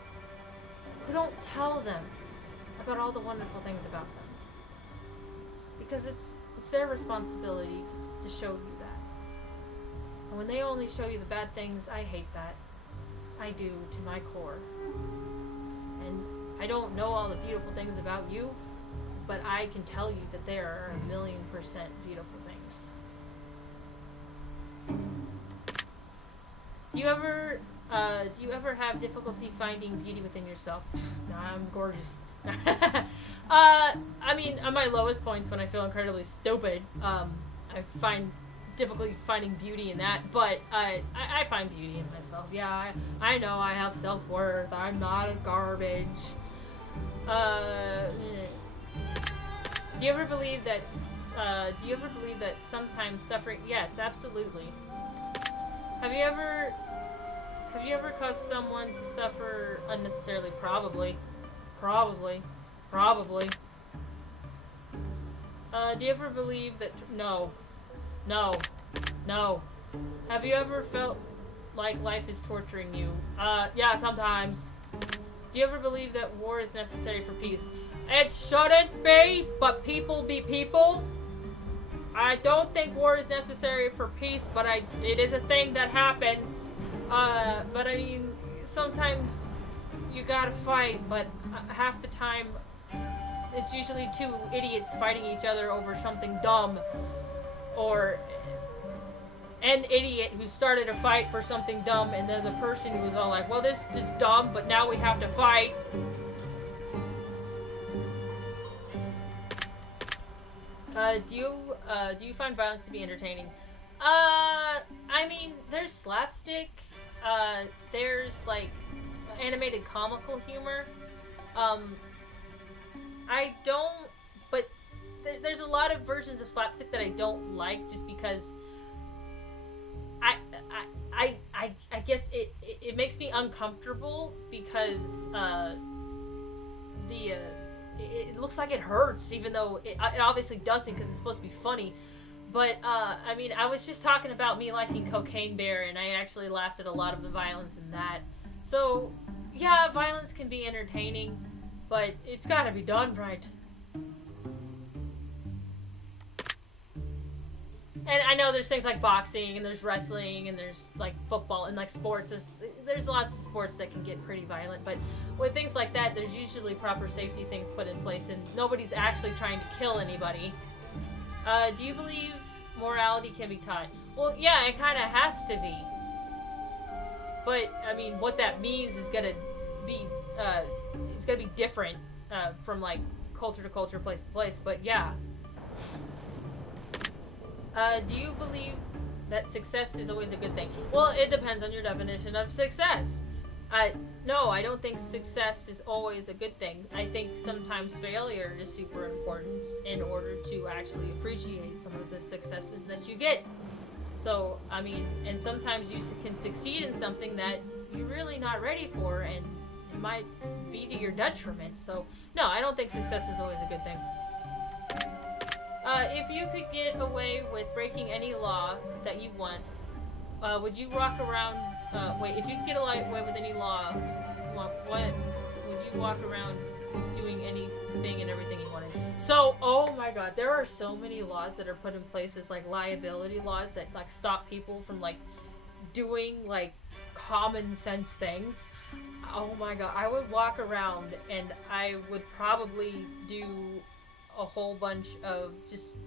who don't tell them about all the wonderful things about them. Because it's their responsibility to show you that. And when they only show you the bad things, I hate that. I do, to my core. And I don't know all the beautiful things about you, but I can tell you that there are 1,000,000% beautiful things. Do you ever have difficulty finding beauty within yourself? Nah, I'm gorgeous. I mean, at my lowest points when I feel incredibly stupid, I find difficulty finding beauty in that, but I find beauty in myself. Yeah, I know I have self-worth. I'm not a garbage. Do you ever believe that sometimes suffering? Yes, absolutely. Have you ever caused someone to suffer unnecessarily? Probably. Do you ever believe that? No. Have you ever felt like life is torturing you? Yeah, sometimes. Do you ever believe that war is necessary for peace? It shouldn't be, but people be people. I don't think war is necessary for peace, but it is a thing that happens. But I mean, sometimes you gotta fight, but half the time it's usually two idiots fighting each other over something dumb. Or an idiot who started a fight for something dumb, and then the person who was all like, well, this is just dumb, but now we have to fight. Do you find violence to be entertaining? I mean, there's slapstick, there's, like, animated comical humor. I don't, but there's a lot of versions of slapstick that I don't like just because I guess it makes me uncomfortable because it looks like it hurts, even though it obviously doesn't because it's supposed to be funny. But I mean, I was just talking about me liking Cocaine Bear, and I actually laughed at a lot of the violence in that. So yeah, violence can be entertaining, but it's gotta be done right. And I know there's things like boxing, and there's wrestling, and there's, like, football, and, like, sports. There's lots of sports that can get pretty violent, but with things like that, there's usually proper safety things put in place, and nobody's actually trying to kill anybody. Do you believe morality can be taught? Well, yeah, it kind of has to be. But, I mean, what that means is gonna be different, from, like, culture to culture, place to place, but yeah. Do you believe that success is always a good thing? Well, it depends on your definition of success. No, I don't think success is always a good thing. I think sometimes failure is super important in order to actually appreciate some of the successes that you get. So, I mean, and sometimes you can succeed in something that you're really not ready for, and it might be to your detriment. So, no, I don't think success is always a good thing. If you could get away with breaking any law that you want, would you walk around, if you could get away with any law, what would you walk around doing anything and everything you wanted? So, oh my god, there are so many laws that are put in place as, like, liability laws that, like, stop people from, like, doing, like, common sense things. Oh my god, I would walk around and I would probably do a whole bunch of just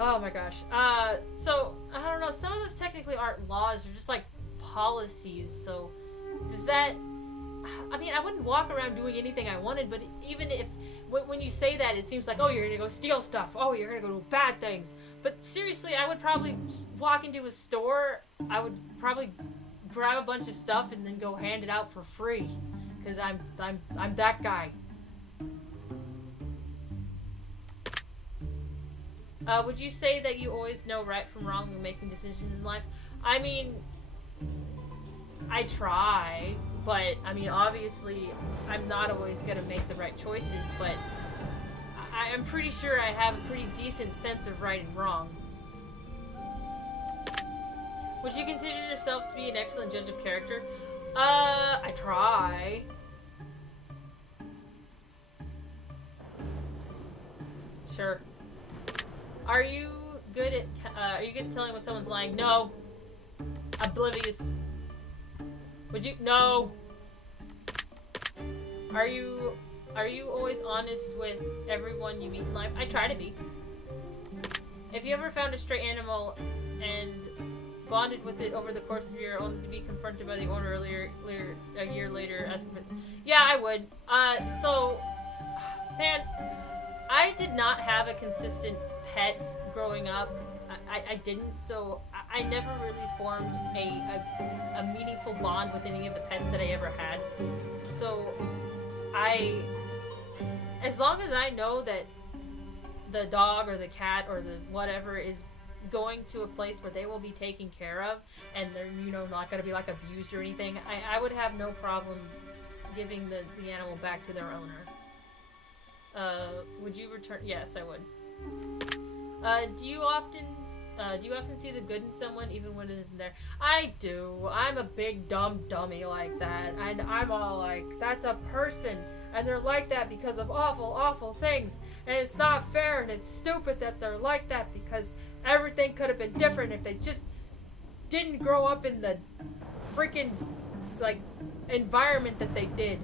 Oh my gosh. So I don't know. Some of those technically aren't laws; they're just like policies. So does that? I mean, I wouldn't walk around doing anything I wanted, but even if when you say that, it seems like, oh, you're gonna go steal stuff. Oh, you're gonna go do bad things. But seriously, I would probably just walk into a store. I would probably grab a bunch of stuff and then go hand it out for free, because I'm that guy. Would you say that you always know right from wrong when making decisions in life? I mean, I try, but I mean, obviously, I'm not always gonna make the right choices, but I'm pretty sure I have a pretty decent sense of right and wrong. Would you consider yourself to be an excellent judge of character? I try. Sure. Are you good at telling when someone's lying? No. Oblivious. Would you? No. Are you always honest with everyone you meet in life? I try to be. If you ever found a stray animal and bonded with it over the course of a year, only to be confronted by the owner a year later, asking for, yeah, I would. So, man, I did not have a consistent pet growing up. I didn't, so I never really formed a meaningful bond with any of the pets that I ever had. So, as long as I know that the dog or the cat or the whatever is going to a place where they will be taken care of and they're, not going to be like abused or anything, I would have no problem giving the animal back to their owner. Would you return? Yes, I would. Do you often see the good in someone even when it isn't there? I do. I'm a big dumb dummy like that, and I'm all like, that's a person, and they're like that because of awful, awful things, and it's not fair, and it's stupid that they're like that because everything could have been different if they just didn't grow up in the freaking environment that they did.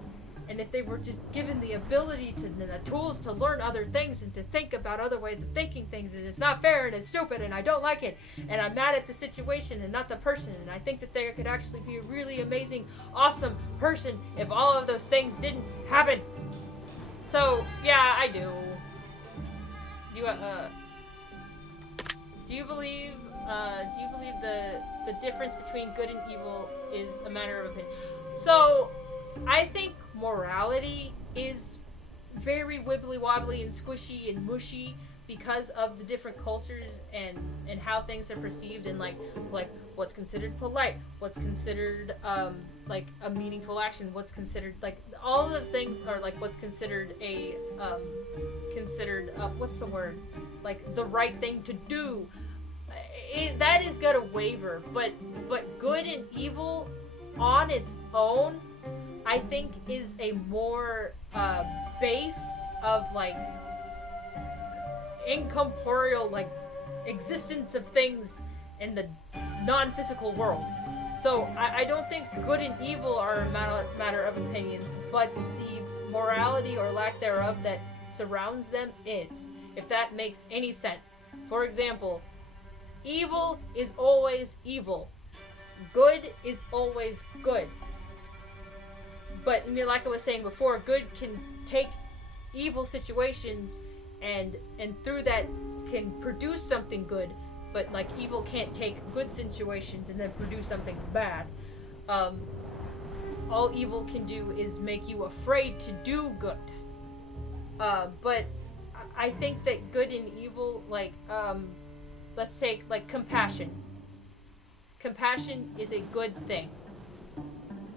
And if they were just given the ability and the tools to learn other things and to think about other ways of thinking things, and it's not fair and it's stupid and I don't like it and I'm mad at the situation and not the person, and I think that they could actually be a really amazing, awesome person if all of those things didn't happen. So yeah, I do. Do you believe the difference between good and evil is a matter of opinion? So I think morality is very wibbly wobbly and squishy and mushy because of the different cultures and how things are perceived, and like what's considered polite, what's considered like a meaningful action, what's considered like all of the things are like what's considered a what's the word, like the right thing to do. That is gonna waver, but good and evil on its own, I think, is a more base of like incorporeal like existence of things in the non-physical world. So I don't think good and evil are a matter of opinions, but the morality or lack thereof that surrounds them is, if that makes any sense. For example, evil is always evil. Good is always good. But like I was saying before, good can take evil situations and through that can produce something good, but like evil can't take good situations and then produce something bad. All evil can do is make you afraid to do good. But I think that good and evil, like let's take like compassion. Compassion is a good thing.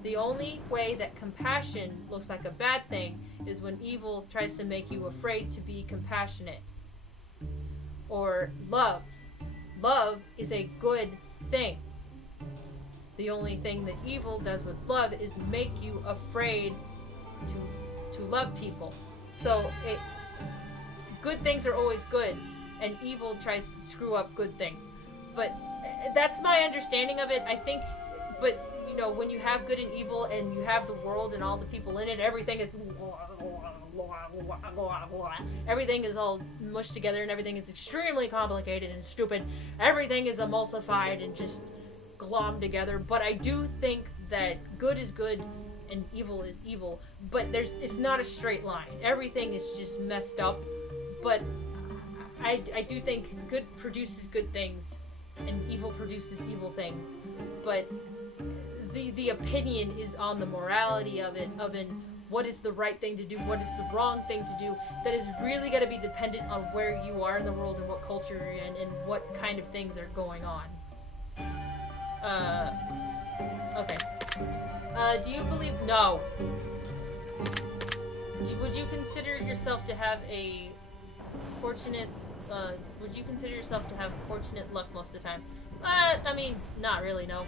The only way that compassion looks like a bad thing is when evil tries to make you afraid to be compassionate. Or love. Love is a good thing. The only thing that evil does with love is make you afraid to love people. So good things are always good, and evil tries to screw up good things. But that's my understanding of it. I think but you know, when you have good and evil and you have the world and all the people in it, everything is everything is all mushed together and everything is extremely complicated and stupid. Everything is emulsified and just glommed together. But I do think that good is good and evil is evil, but it's not a straight line. Everything is just messed up, but I do think good produces good things and evil produces evil things, but the opinion is on the morality of it, what is the right thing to do, what is the wrong thing to do. That is really going to be dependent on where you are in the world and what culture you're in and what kind of things are going on. Okay. Do you believe... No. Would you consider yourself to have a fortunate... would you consider yourself to have fortunate luck most of the time? I mean, not really, no.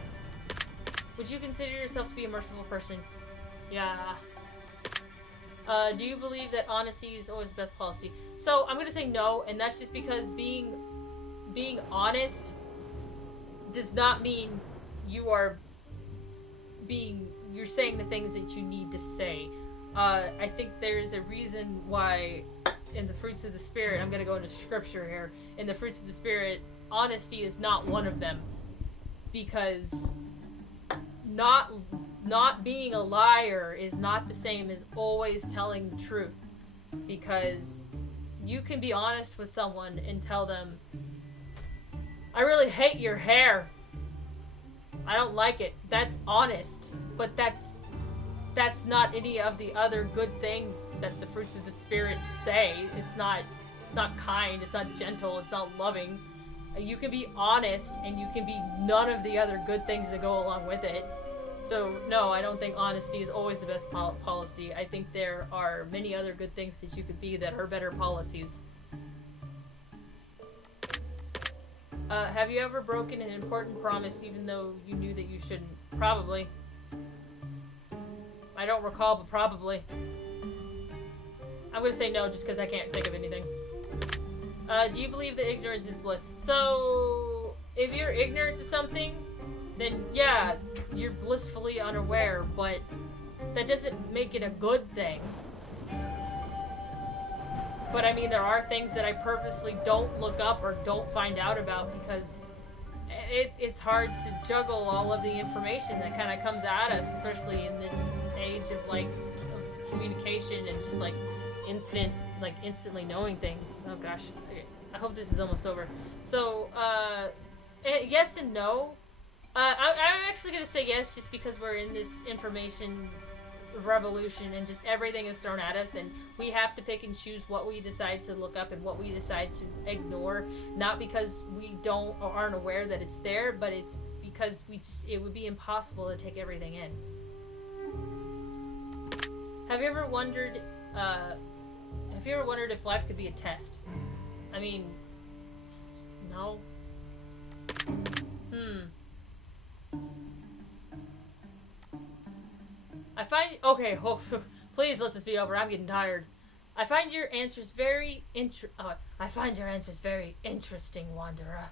Would you consider yourself to be a merciful person? Yeah. Do you believe that honesty is always the best policy? So, I'm gonna say no, and that's just because being honest does not mean you're saying the things that you need to say. I think there's a reason why in the fruits of the Spirit, I'm gonna go into scripture here, in the fruits of the Spirit, honesty is not one of them. Because not being a liar is not the same as always telling the truth. Because you can be honest with someone and tell them, I really hate your hair. I don't like it. That's honest. But that's not any of the other good things that the fruits of the Spirit say. It's not kind, it's not gentle, it's not loving. You can be honest and you can be none of the other good things that go along with it. So, no, I don't think honesty is always the best policy. I think there are many other good things that you could be that are better policies. Have you ever broken an important promise even though you knew that you shouldn't? Probably. I don't recall, but probably. I'm gonna say no just because I can't think of anything. Do you believe that ignorance is bliss? So, if you're ignorant to something, then yeah, you're blissfully unaware, but that doesn't make it a good thing. But I mean, there are things that I purposely don't look up or don't find out about because it's hard to juggle all of the information that kind of comes at us, especially in this age of of communication and just instantly knowing things. Oh gosh, okay. I hope this is almost over. So, yes and no. I'm actually gonna say yes just because we're in this information revolution and just everything is thrown at us and we have to pick and choose what we decide to look up and what we decide to ignore, not because we don't or aren't aware that it's there, but it's because it would be impossible to take everything in. Have you ever wondered if life could be a test? I mean, no. Please let this be over. I'm getting tired. I find your answers very interesting, Wanderer.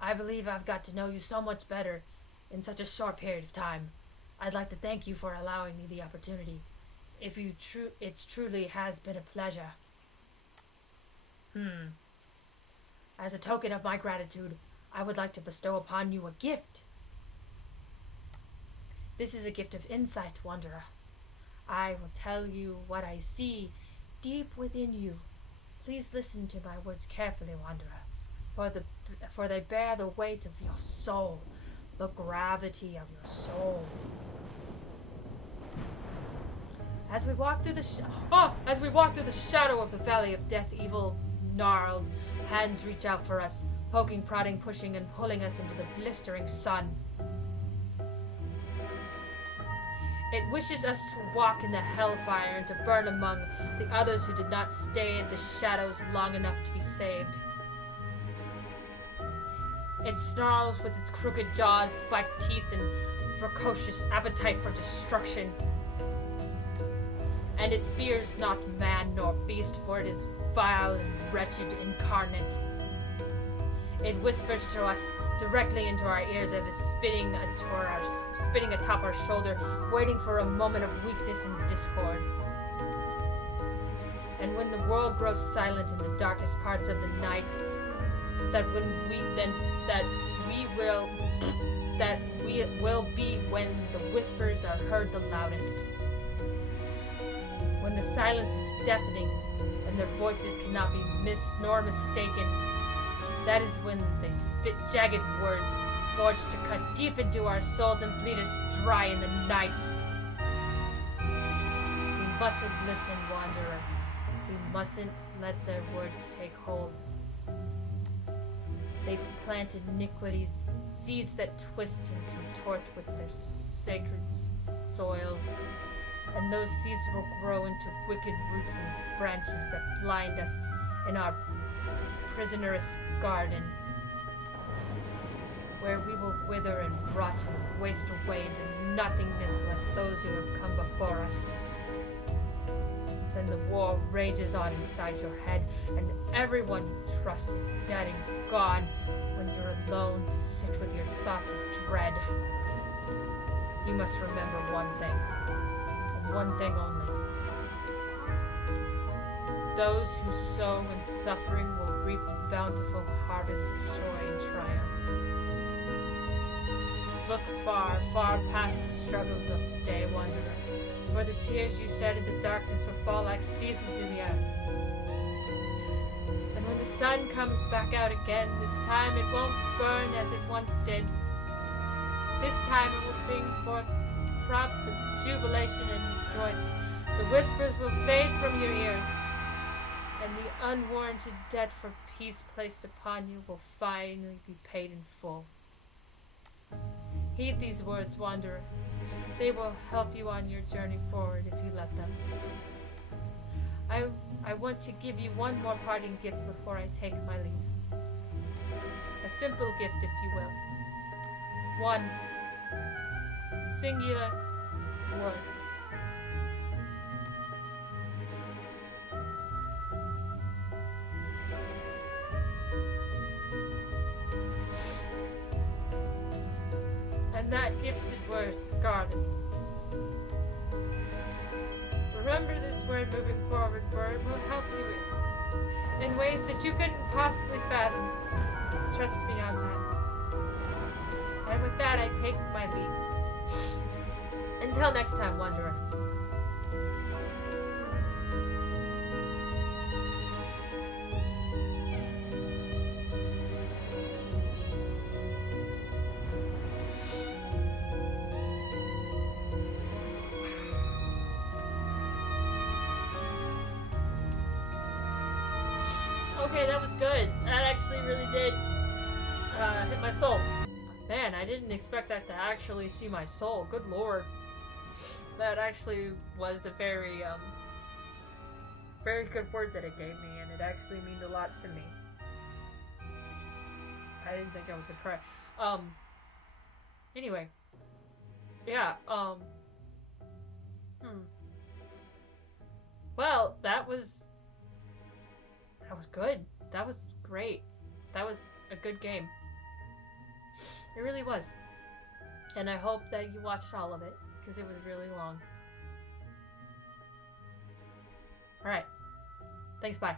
I believe I've got to know you so much better in such a short period of time. I'd like to thank you for allowing me the opportunity. It truly has been a pleasure. As a token of my gratitude, I would like to bestow upon you a gift. This is a gift of insight, Wanderer. I will tell you what I see deep within you. Please listen to my words carefully, Wanderer, for they bear the weight of your soul, the gravity of your soul. As we walk through the shadow of the valley of death, evil, gnarled hands reach out for us, poking, prodding, pushing, and pulling us into the blistering sun. It wishes us to walk in the hellfire and to burn among the others who did not stay in the shadows long enough to be saved. It snarls with its crooked jaws, spiked teeth, and ferocious appetite for destruction. And it fears not man nor beast, for it is vile and wretched incarnate. It whispers to us directly into our ears as if spitting atop our shoulder, waiting for a moment of weakness and discord. And when the world grows silent in the darkest parts of the night, that we will be when the whispers are heard the loudest. When the silence is deafening and their voices cannot be missed nor mistaken, that is when they spit jagged words, forged to cut deep into our souls and bleed us dry in the night. We mustn't listen, wanderer. We mustn't let their words take hold. They plant iniquities, seeds that twist and contort with their sacred soil. And those seeds will grow into wicked roots and branches that blind us in our prisoner's garden, where we will wither and rot and waste away into nothingness like those who have come before us. Then the war rages on inside your head, and everyone you trust is dead and gone when you're alone to sit with your thoughts of dread. You must remember one thing, and one thing only. Those who sow in suffering will reap bountiful harvests of joy and triumph. Look far, far past the struggles of today, wanderer, for the tears you shed in the darkness will fall like seeds into the earth. And when the sun comes back out again, this time it won't burn as it once did. This time it will bring forth crops of jubilation and rejoice. The whispers will fade from your ears, and the unwarranted debt for peace placed upon you will finally be paid in full. Heed these words, wanderer. They will help you on your journey forward if you let them. I want to give you one more parting gift before I take my leave. A simple gift, if you will. One singular word. And that gifted word is garden. Remember this word moving forward, for it will help you in ways that you couldn't possibly fathom. Trust me on that. And with that, I take my leave. Until next time, wanderer. Okay, that was good. That actually really did hit my soul. Man, I didn't expect that to actually see my soul. Good lord. That actually was a very good word that it gave me, and it actually means a lot to me. I didn't think I was gonna cry. Anyway. Yeah, Well, that was good. That was great. That was a good game. It really was. And I hope that you watched all of it, because it was really long. Alright. Thanks, bye.